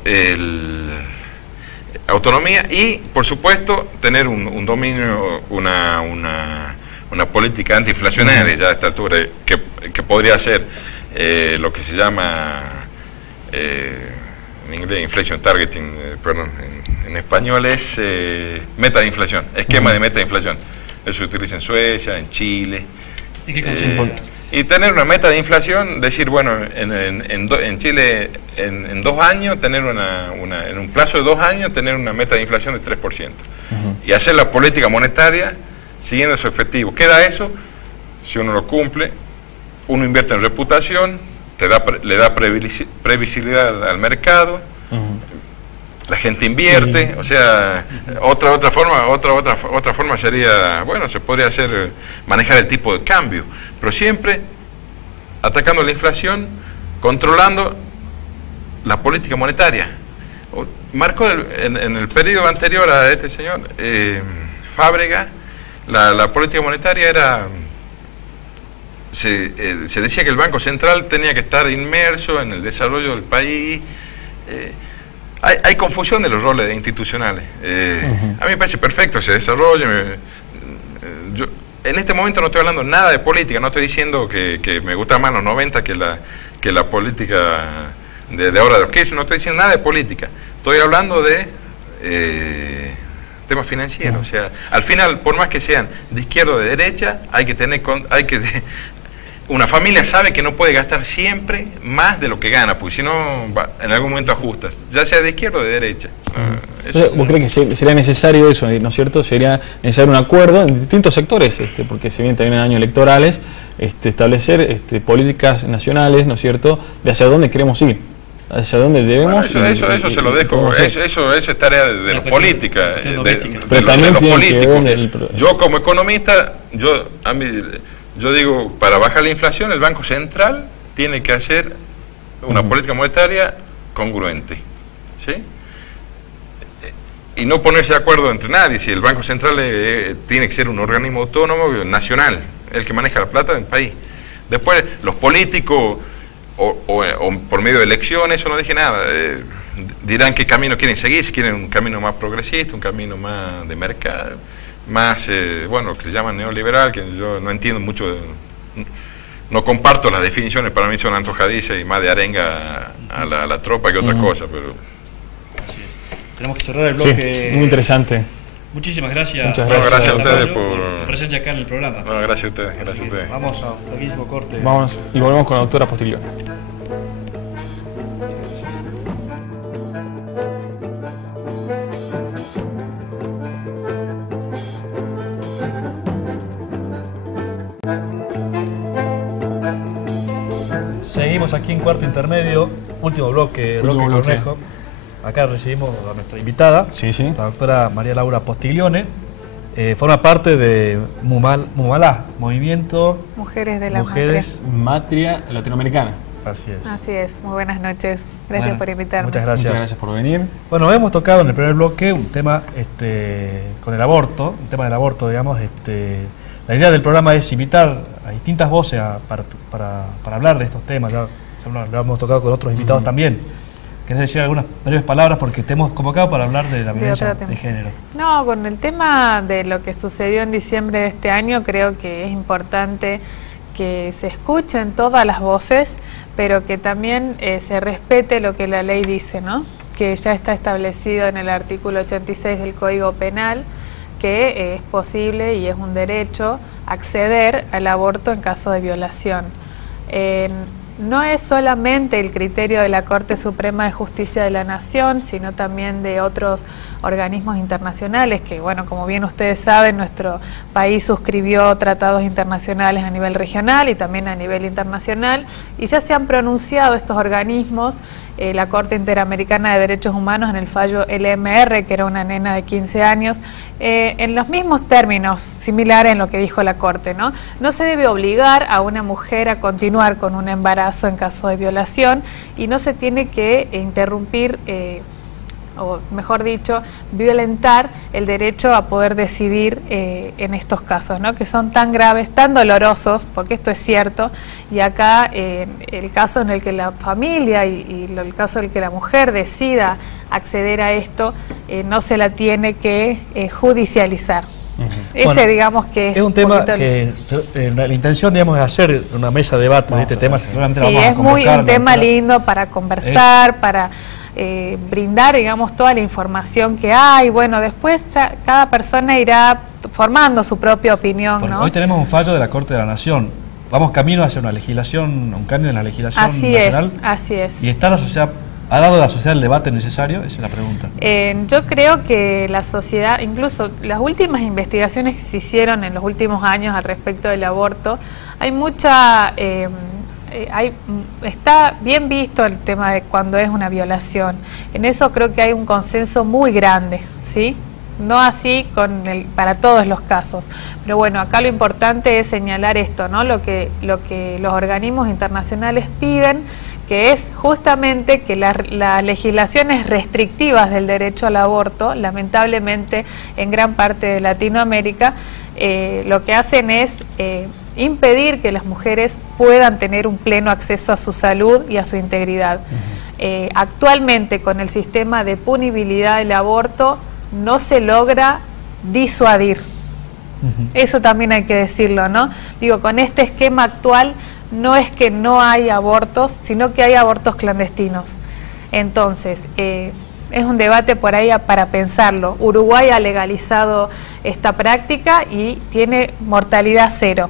autonomía y, por supuesto, tener un dominio, una política antiinflacionaria ya a esta altura, que podría ser lo que se llama, en inglés, inflation targeting, perdón, en español es meta de inflación, esquema de meta de inflación. Eso se utiliza en Suecia, en Chile. ¿Y qué consiste? Y tener una meta de inflación, decir, bueno, en Chile en 2 años, tener en un plazo de 2 años, tener una meta de inflación de 3%. Y hacer la política monetaria siguiendo ese objetivo. Queda eso, si uno lo cumple, uno invierte en reputación, le da previsibilidad al mercado, la gente invierte, o sea, otra forma sería, bueno, se podría hacer, manejar el tipo de cambio, pero siempre atacando la inflación, controlando la política monetaria. Marcó en el periodo anterior a este señor, Fábrega, la política monetaria era, se decía que el Banco Central tenía que estar inmerso en el desarrollo del país. Hay confusión de los roles institucionales. A mí me parece perfecto ese desarrollo. Yo en este momento no estoy hablando nada de política, no estoy diciendo que me gusta más los 90 que la política de ahora de Kirchner, no estoy diciendo nada de política. Estoy hablando de temas financieros. O sea, al final, por más que sean de izquierda o de derecha, una familia sabe que no puede gastar siempre más de lo que gana, porque si no, en algún momento ajustas, ya sea de izquierda o de derecha. ¿Vos crees que sería necesario eso, no es cierto? ¿Sería necesario un acuerdo en distintos sectores, porque se vienen también años electorales, establecer políticas nacionales, ¿no es cierto?, de hacia dónde queremos ir, hacia dónde debemos... Bueno, eso se lo dejo, eso es tarea de los políticos, pero también de los políticos. Yo como economista, yo digo, para bajar la inflación, el Banco Central tiene que hacer una política monetaria congruente, ¿sí? Y no ponerse de acuerdo entre nadie. Si el Banco Central tiene que ser un organismo autónomo nacional, el que maneja la plata del país. Después, los políticos, o por medio de elecciones, eso no dije nada, dirán qué camino quieren seguir, si quieren un camino más progresista, un camino más de mercado, más, bueno, que le llaman neoliberal, que yo no entiendo mucho, no comparto las definiciones, para mí son antojadizas y más de arenga a la tropa que otra cosa, pero... Así es. Tenemos que cerrar el bloque. Sí, muy interesante. Muchísimas gracias. Muchas gracias. Gracias a ustedes por tu presencia acá en el programa. No, gracias a ustedes, gracias a ustedes. Vamos a un pequeñísimo corte. Vamos y volvemos con la doctora Postiglione. Seguimos aquí en Cuarto Intermedio, último bloque, Roque Cornejo. Acá recibimos a nuestra invitada, la doctora María Laura Postiglione. Forma parte de Mumalá, Movimiento Mujeres de la Matria Latinoamericana. Así es. Así es, muy buenas noches. Gracias por invitarme. Muchas gracias. Muchas gracias por venir. Bueno, hemos tocado en el primer bloque un tema con el aborto, un tema del aborto, digamos. La idea del programa es invitar a distintas voces para hablar de estos temas. Ya lo hemos tocado con otros invitados también. ¿Querés decir algunas breves palabras? Porque te hemos convocado para hablar de la violencia de género. No, con el tema de lo que sucedió en diciembre de este año, creo que es importante que se escuchen todas las voces, pero que también se respete lo que la ley dice, ¿no? Que ya está establecido en el artículo 86 del Código Penal, que es posible y es un derecho acceder al aborto en caso de violación. No es solamente el criterio de la Corte Suprema de Justicia de la Nación, sino también de otros organismos internacionales que, bueno, como bien ustedes saben, nuestro país suscribió tratados internacionales a nivel regional y también a nivel internacional, y ya se han pronunciado estos organismos, la Corte Interamericana de Derechos Humanos en el fallo LMR, que era una nena de 15 años, en los mismos términos, similares en lo que dijo la Corte, ¿no? No se debe obligar a una mujer a continuar con un embarazo en caso de violación y no se tiene que interrumpir o mejor dicho, violentar el derecho a poder decidir en estos casos, ¿no? Que son tan graves, tan dolorosos, porque esto es cierto, y acá el caso en el que la familia y el caso en el que la mujer decida acceder a esto, no se la tiene que judicializar. Ese, bueno, digamos que es un tema que la intención, digamos, es hacer una mesa de debate de este tema. Sí, es muy un tema lindo para conversar, para brindar, digamos, toda la información que hay. Bueno, después ya cada persona irá formando su propia opinión, bueno, ¿no? Hoy tenemos un fallo de la Corte de la Nación. Vamos camino hacia una legislación, un cambio en la legislación nacional. Así es. ¿Y está la sociedad, ha dado la sociedad el debate necesario? Esa es la pregunta. Yo creo que la sociedad, incluso las últimas investigaciones que se hicieron en los últimos años al respecto del aborto, hay mucha... está bien visto el tema de cuando es una violación. En eso creo que hay un consenso muy grande, ¿sí? No así para todos los casos. Pero bueno, acá lo importante es señalar esto, ¿no? Lo que los organismos internacionales piden, que es justamente que las legislaciones restrictivas del derecho al aborto, lamentablemente en gran parte de Latinoamérica, lo que hacen es impedir que las mujeres puedan tener un pleno acceso a su salud y a su integridad. Actualmente, con el sistema de punibilidad del aborto, no se logra disuadir. Eso también hay que decirlo, ¿no? Digo, con este esquema actual no es que no hay abortos, sino que hay abortos clandestinos. Entonces, es un debate por ahí para pensarlo. Uruguay ha legalizado esta práctica y tiene mortalidad cero.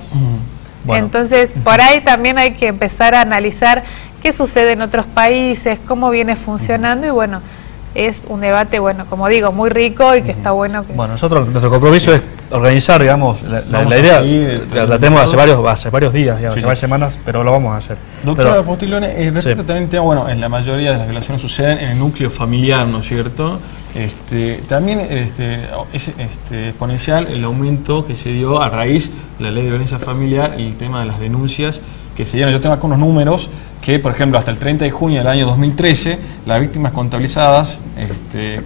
Bueno. Entonces, por ahí también hay que empezar a analizar qué sucede en otros países, cómo viene funcionando y bueno, es un debate, bueno, como digo, muy rico y que está bueno. Bueno, nuestro compromiso es organizar, digamos, la idea, la tenemos hace varios días, digamos, hace varias semanas, pero lo vamos a hacer. Doctora Postiglione, respecto también al tema, bueno, en la mayoría de las violaciones suceden en el núcleo familiar, ¿no es cierto? También es exponencial el aumento que se dio a raíz de la ley de violencia familiar y el tema de las denuncias que se dieron. Yo tengo acá unos números que, por ejemplo, hasta el 30 de junio del año 2013, las víctimas contabilizadas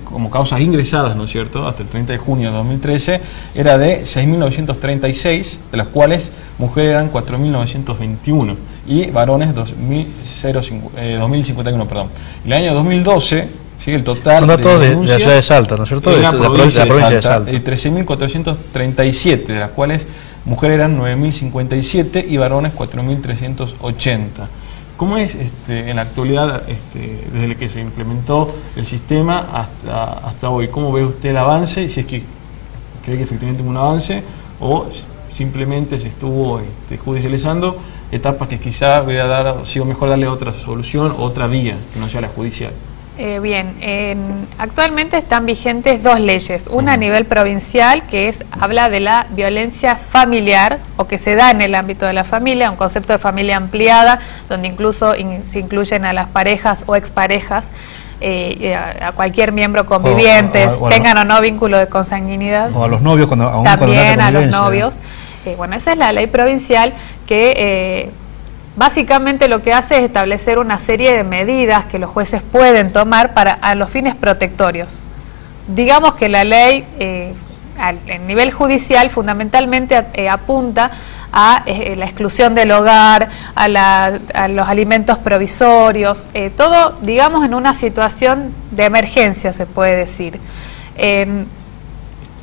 como causas ingresadas, ¿no es cierto?, hasta el 30 de junio de 2013, era de 6.936, de las cuales mujeres eran 4.921 y varones 2.051, perdón. En el año 2012, ¿sí?, el total son datos de la ciudad de Salta, ¿no es cierto?, de la provincia de Salta. 13.437, de las cuales mujeres eran 9.057 y varones 4.380. ¿Cómo es en la actualidad, desde que se implementó el sistema hasta hoy? ¿Cómo ve usted el avance? Si es que cree que efectivamente hubo un avance o simplemente se estuvo judicializando etapas que quizá hubiera sido mejor darle otra solución, otra vía, que no sea la judicial. Bien, actualmente están vigentes dos leyes, una a nivel provincial que habla de la violencia familiar o que se da en el ámbito de la familia, un concepto de familia ampliada donde incluso se incluyen a las parejas o exparejas, a cualquier miembro conviviente, tengan o no vínculo de consanguinidad. O a los novios, también a los novios. Bueno, esa es la ley provincial que... básicamente lo que hace es establecer una serie de medidas que los jueces pueden tomar a los fines protectorios. Digamos que la ley, en nivel judicial, fundamentalmente apunta a la exclusión del hogar, a los alimentos provisorios, todo, digamos, en una situación de emergencia, se puede decir.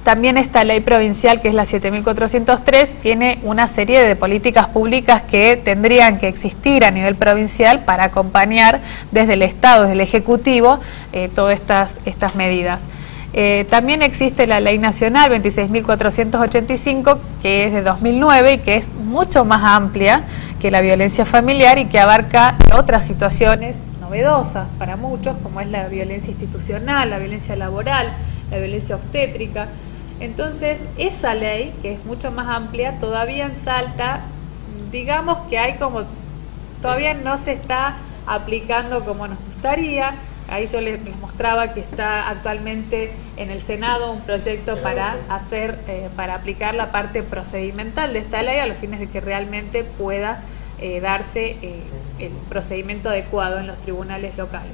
También esta ley provincial, que es la 7.403, tiene una serie de políticas públicas que tendrían que existir a nivel provincial para acompañar desde el Estado, desde el Ejecutivo, todas estas medidas. También existe la ley nacional 26.485, que es de 2009 y que es mucho más amplia que la violencia familiar y que abarca otras situaciones novedosas para muchos, como es la violencia institucional, la violencia laboral, la violencia obstétrica. Entonces, esa ley, que es mucho más amplia, todavía en Salta, digamos que todavía no se está aplicando como nos gustaría. Ahí yo les mostraba que está actualmente en el Senado un proyecto para aplicar la parte procedimental de esta ley a los fines de que realmente pueda darse el procedimiento adecuado en los tribunales locales.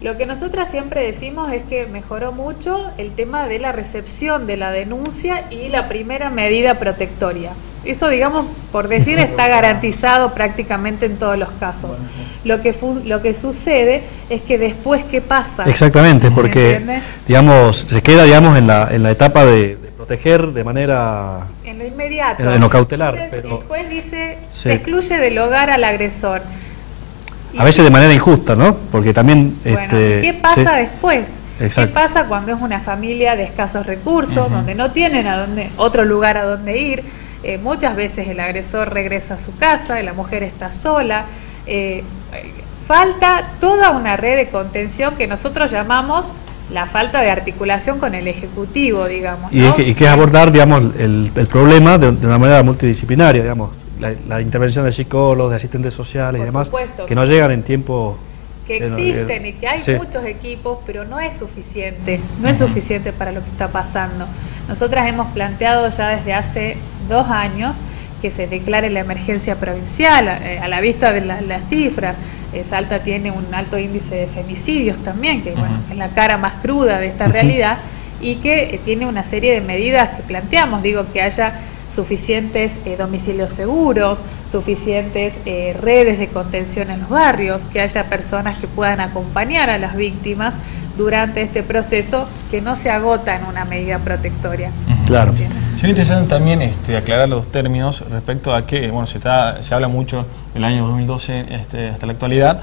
Lo que nosotras siempre decimos es que mejoró mucho el tema de la recepción de la denuncia y la primera medida protectoria. Eso, digamos, por decir, está garantizado prácticamente en todos los casos. Lo que sucede es que después, ¿qué pasa? Exactamente, porque, digamos, se queda, digamos, en la etapa de proteger de manera... En lo inmediato. En lo cautelar. Entonces, pero el juez dice, sí, se excluye del hogar al agresor. A veces de manera injusta, ¿no? Porque también... Bueno, ¿y qué pasa después? Exacto. ¿Qué pasa cuando es una familia de escasos recursos, donde no tienen otro lugar a donde ir? Muchas veces el agresor regresa a su casa, la mujer está sola. Falta toda una red de contención que nosotros llamamos la falta de articulación con el Ejecutivo, digamos, ¿no? Y que es abordar, digamos, el problema de una manera multidisciplinaria, digamos. La intervención de psicólogos, de asistentes sociales y demás, que no llegan en tiempo... Que existen y que hay muchos equipos, pero no es suficiente, no es suficiente para lo que está pasando. Nosotras hemos planteado ya desde hace 2 años que se declare la emergencia provincial, a la vista de las cifras. Salta tiene un alto índice de femicidios también, que bueno, es la cara más cruda de esta realidad, y que tiene una serie de medidas que planteamos, digo, que haya suficientes domicilios seguros, suficientes redes de contención en los barrios, que haya personas que puedan acompañar a las víctimas durante este proceso, que no se agota en una medida protectoria. Claro. Sería interesante también aclarar los términos respecto a que, bueno, se habla mucho del año 2012 hasta la actualidad,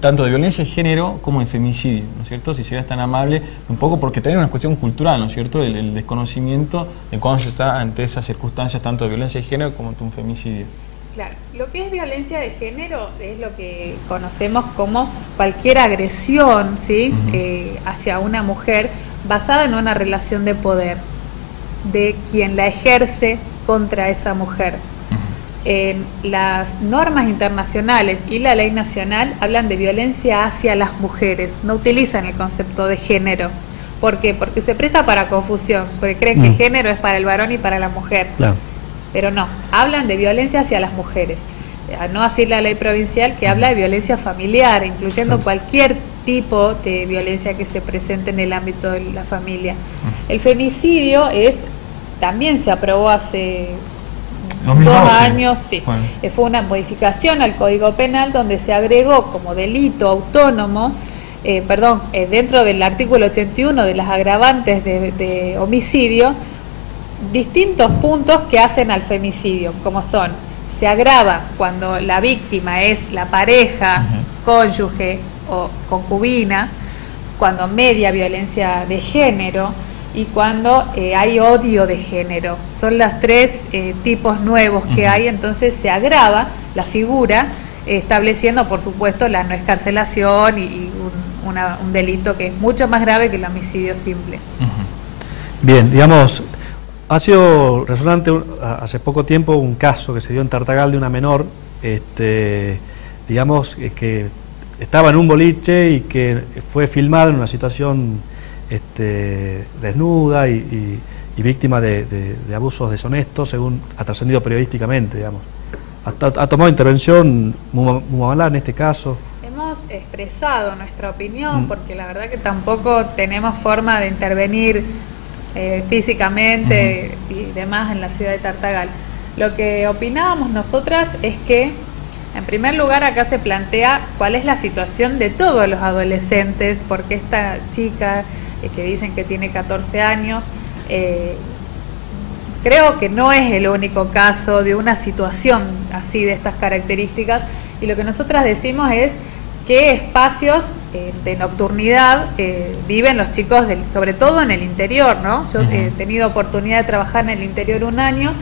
tanto de violencia de género como de femicidio, ¿no es cierto? Si serías tan amable, un poco porque también es una cuestión cultural, ¿no es cierto? El desconocimiento de cuando se está ante esas circunstancias, tanto de violencia de género como de un femicidio. Claro, lo que es violencia de género es lo que conocemos como cualquier agresión, ¿sí? Hacia una mujer basada en una relación de poder de quien la ejerce contra esa mujer. Las normas internacionales y la ley nacional hablan de violencia hacia las mujeres, no utilizan el concepto de género. ¿Por qué? Porque se presta para confusión, porque creen que género es para el varón y para la mujer. Claro. Pero no, hablan de violencia hacia las mujeres. No así la ley provincial, que habla de violencia familiar, incluyendo cualquier tipo de violencia que se presente en el ámbito de la familia. El femicidio también se aprobó hace 2 años, sí. Bueno. Fue una modificación al Código Penal donde se agregó como delito autónomo, dentro del artículo 81 de las agravantes de homicidio, distintos puntos que hacen al femicidio, como son: se agrava cuando la víctima es la pareja, cónyuge o concubina, cuando media violencia de género y cuando hay odio de género. Son los 3 tipos nuevos que hay, entonces se agrava la figura, estableciendo, por supuesto, la no excarcelación y un delito que es mucho más grave que el homicidio simple. Bien, digamos, ha sido resonante hace poco tiempo un caso que se dio en Tartagal de una menor, digamos, que estaba en un boliche y que fue filmada en una situación desnuda y víctima de abusos deshonestos, según ha trascendido periodísticamente, digamos. ¿Ha tomado intervención Mumamalá en este caso? Hemos expresado nuestra opinión, porque la verdad que tampoco tenemos forma de intervenir físicamente y demás en la ciudad de Tartagal. Lo que opinábamos nosotras es que, en primer lugar, acá se plantea cuál es la situación de todos los adolescentes, porque esta chica que dicen que tiene 14 años, creo que no es el único caso de una situación así de estas características, y lo que nosotras decimos es qué espacios de nocturnidad viven los chicos, sobre todo en el interior, ¿no? Yo he tenido oportunidad de trabajar en el interior 1 año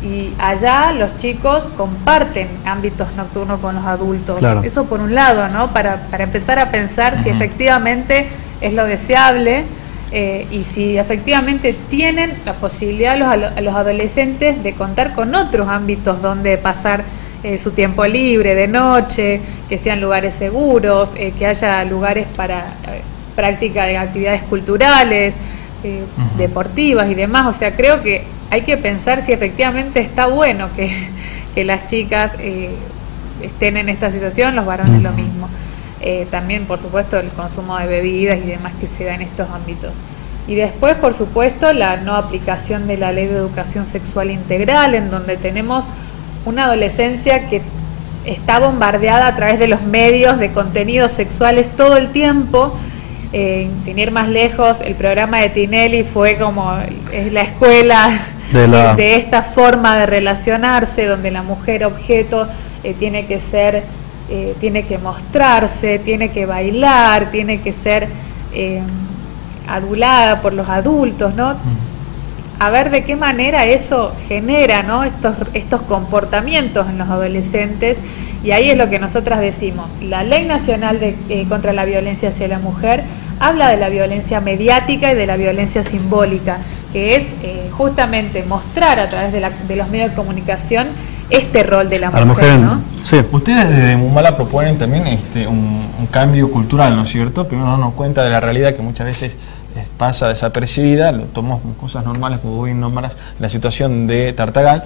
y allá los chicos comparten ámbitos nocturnos con los adultos. Claro. Eso por un lado, ¿no? Para empezar a pensar si efectivamente es lo deseable y si efectivamente tienen la posibilidad los adolescentes de contar con otros ámbitos donde pasar su tiempo libre, de noche, que sean lugares seguros, que haya lugares para práctica de actividades culturales, deportivas y demás. O sea, creo que hay que pensar si efectivamente está bueno que las chicas estén en esta situación, los varones lo mismo. también por supuesto el consumo de bebidas y demás que se da en estos ámbitos. Y después, por supuesto, la no aplicación de la Ley de Educación Sexual Integral, en donde tenemos una adolescencia que está bombardeada a través de los medios de contenidos sexuales todo el tiempo. Sin ir más lejos, el programa de Tinelli fue como es la escuela de esta forma de relacionarse, donde la mujer objeto tiene que ser, tiene que mostrarse, tiene que bailar, tiene que ser adulada por los adultos, ¿no? A ver de qué manera eso genera, ¿no?, estos comportamientos en los adolescentes. Y ahí es lo que nosotras decimos. La Ley Nacional contra la Violencia hacia la Mujer habla de la violencia mediática y de la violencia simbólica, que es justamente mostrar a través de los medios de comunicación este rol de la mujer, ¿no? Sí. Ustedes desde Mumbala proponen también un cambio cultural, ¿no es cierto? Primero darnos cuenta de la realidad que muchas veces pasa desapercibida, lo tomamos como cosas normales, como bien nombrás, la situación de Tartagal.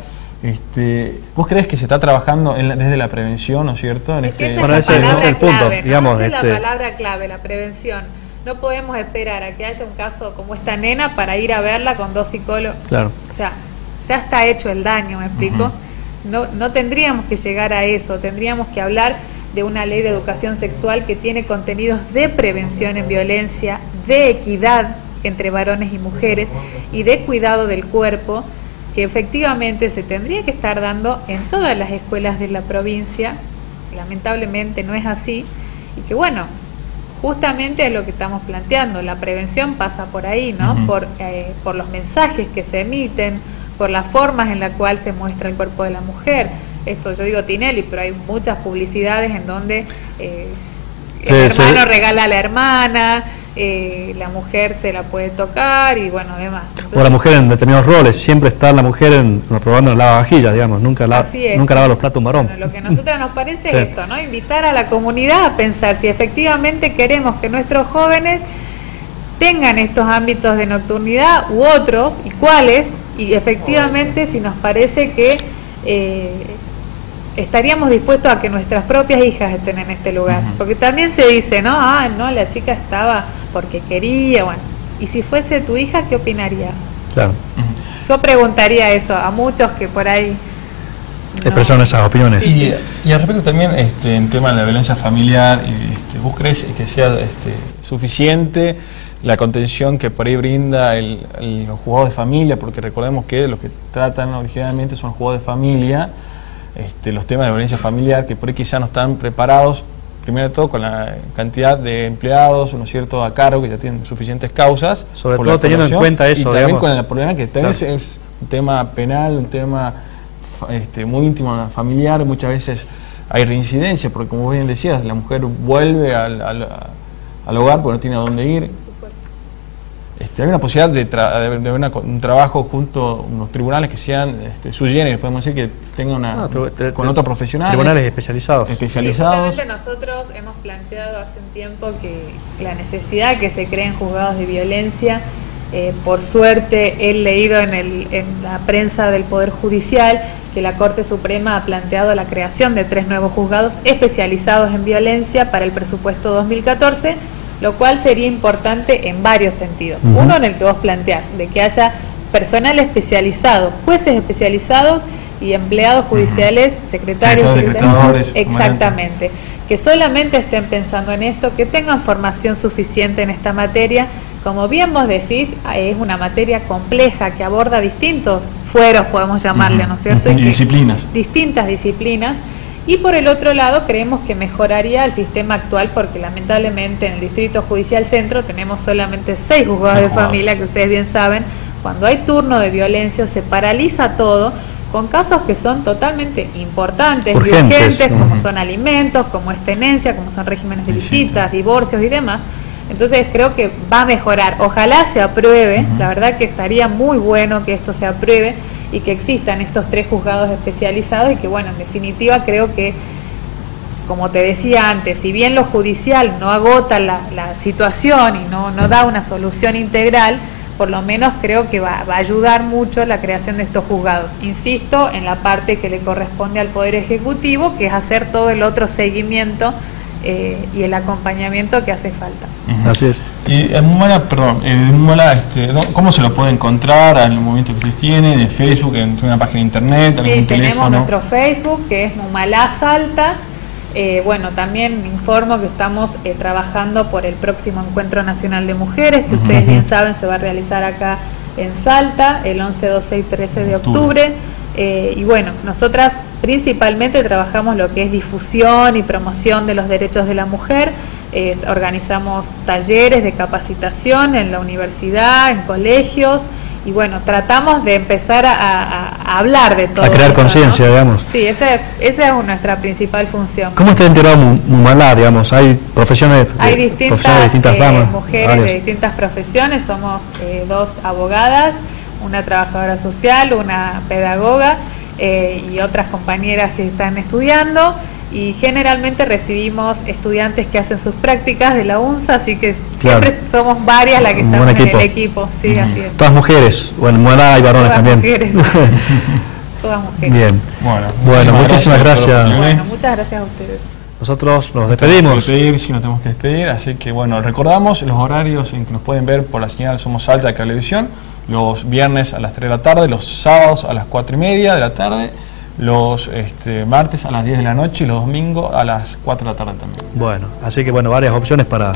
¿Vos crees que se está trabajando desde la prevención, ¿no es cierto? Esa es la palabra clave, ¿no? Esa es la palabra clave, la prevención. No podemos esperar a que haya un caso como esta nena para ir a verla con 2 psicólogos. Claro. O sea, ya está hecho el daño, ¿me explico? No tendríamos que llegar a eso, tendríamos que hablar de una ley de educación sexual que tiene contenidos de prevención en violencia, de equidad entre varones y mujeres y de cuidado del cuerpo, que efectivamente se tendría que estar dando en todas las escuelas de la provincia. Lamentablemente no es así, y que bueno, justamente es lo que estamos planteando, la prevención pasa por ahí, ¿no? Por los mensajes que se emiten, por las formas en las cuales se muestra el cuerpo de la mujer. Esto yo digo Tinelli, pero hay muchas publicidades en donde el hermano regala a la hermana, la mujer se la puede tocar y bueno, demás. Entonces, o la mujer en determinados roles, siempre está la mujer probando el lavavajillas, digamos, nunca lava los platos un varón. Bueno, lo que a nosotros nos parece es esto, ¿no? Invitar a la comunidad a pensar si efectivamente queremos que nuestros jóvenes tengan estos ámbitos de nocturnidad u otros, y cuáles, y efectivamente si nos parece que estaríamos dispuestos a que nuestras propias hijas estén en este lugar, porque también se dice, ¿no? No, la chica estaba porque quería, bueno, y si fuese tu hija, ¿qué opinarías? Claro. Yo preguntaría eso a muchos que por ahí expresaron esas opiniones. Y al respecto también, en tema de la violencia familiar, ¿vos crees que sea suficiente la contención que por ahí brinda los juzgados de familia? Porque recordemos que los que tratan originalmente son juzgados de familia, los temas de violencia familiar, que por ahí quizás no están preparados, primero de todo con la cantidad de empleados, ¿no es cierto?, a cargo, que ya tienen suficientes causas. Sobre todo teniendo en cuenta eso, y también digamos, con el problema que también es un tema penal, un tema muy íntimo, familiar. Muchas veces hay reincidencia, porque como bien decías, la mujer vuelve al hogar porque no tiene a dónde ir. Hay una posibilidad de un trabajo junto a unos tribunales que sean sui generis, podemos decir, que tengan con otros profesionales. Tribunales especializados. Sí, justamente nosotros hemos planteado hace un tiempo que la necesidad que se creen juzgados de violencia, por suerte he leído en la prensa del Poder Judicial que la Corte Suprema ha planteado la creación de 3 nuevos juzgados especializados en violencia para el presupuesto 2014, lo cual sería importante en varios sentidos. Uno, en el que vos planteás, de que haya personal especializado, jueces especializados y empleados judiciales, secretarios, exactamente, que solamente estén pensando en esto, que tengan formación suficiente en esta materia. Como bien vos decís, es una materia compleja que aborda distintos fueros, podemos llamarle, ¿no es cierto? Y disciplinas. Distintas disciplinas. Y por el otro lado, creemos que mejoraría el sistema actual, porque lamentablemente en el Distrito Judicial Centro tenemos solamente 6 juzgados de familia, que ustedes bien saben. Cuando hay turno de violencia se paraliza todo, con casos que son totalmente importantes y urgentes, como son alimentos, como es tenencia, como son regímenes de visitas, divorcios y demás. Entonces creo que va a mejorar. Ojalá se apruebe, la verdad que estaría muy bueno que esto se apruebe y que existan estos 3 juzgados especializados, y que bueno, en definitiva creo que, como te decía antes, si bien lo judicial no agota la situación y no da una solución integral, por lo menos creo que va a ayudar mucho la creación de estos juzgados. Insisto en la parte que le corresponde al Poder Ejecutivo, que es hacer todo el otro seguimiento y el acompañamiento que hace falta. Así es. Y Mumala, perdón, Mumala, ¿cómo se lo puede encontrar al momento que ustedes tienen? ¿En Facebook, en una página de internet, Sí, algún tenemos teléfono? nuestro Facebook, que es Mumala Salta. Bueno, también informo que estamos trabajando por el próximo Encuentro Nacional de Mujeres, que ustedes bien saben se va a realizar acá en Salta, el 11, 12 y 13 de octubre. Y bueno, nosotras principalmente trabajamos lo que es difusión y promoción de los derechos de la mujer. Organizamos talleres de capacitación en la universidad, en colegios, y bueno, tratamos de empezar a hablar de todo. A crear conciencia, ¿no? Digamos. Sí, esa es nuestra principal función. ¿Cómo está integrado Mumala, digamos? ¿Hay profesiones Hay de distintas ramas? mujeres Varias. de distintas profesiones, somos 2 abogadas, una trabajadora social, una pedagoga y otras compañeras que están estudiando, y generalmente recibimos estudiantes que hacen sus prácticas de la UNSA, así que siempre somos varias las que estamos en el equipo. Sí, así es. Todas mujeres, bueno, en Mumala hay varones Todas también. Mujeres. Todas mujeres. Bien. Bueno, muchísimas gracias. Bueno, muchas gracias a ustedes. Nosotros nos despedimos. Sí, nos tenemos que despedir, así que bueno, recordamos los horarios en que nos pueden ver por la señal Somos Salta de Cablevisión, los viernes a las 3 de la tarde, los sábados a las 4:30 de la tarde, los martes a las 10 de la noche y los domingos a las 4 de la tarde también. Bueno, así que bueno, varias opciones para...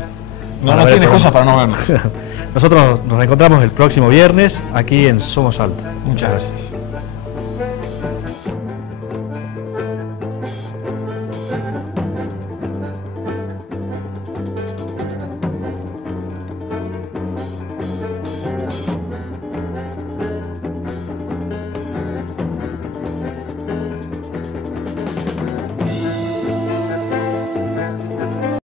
No ver tiene el cosas para programa. no vernos. Nosotros nos reencontramos el próximo viernes aquí en Somos Salta. Muchas gracias.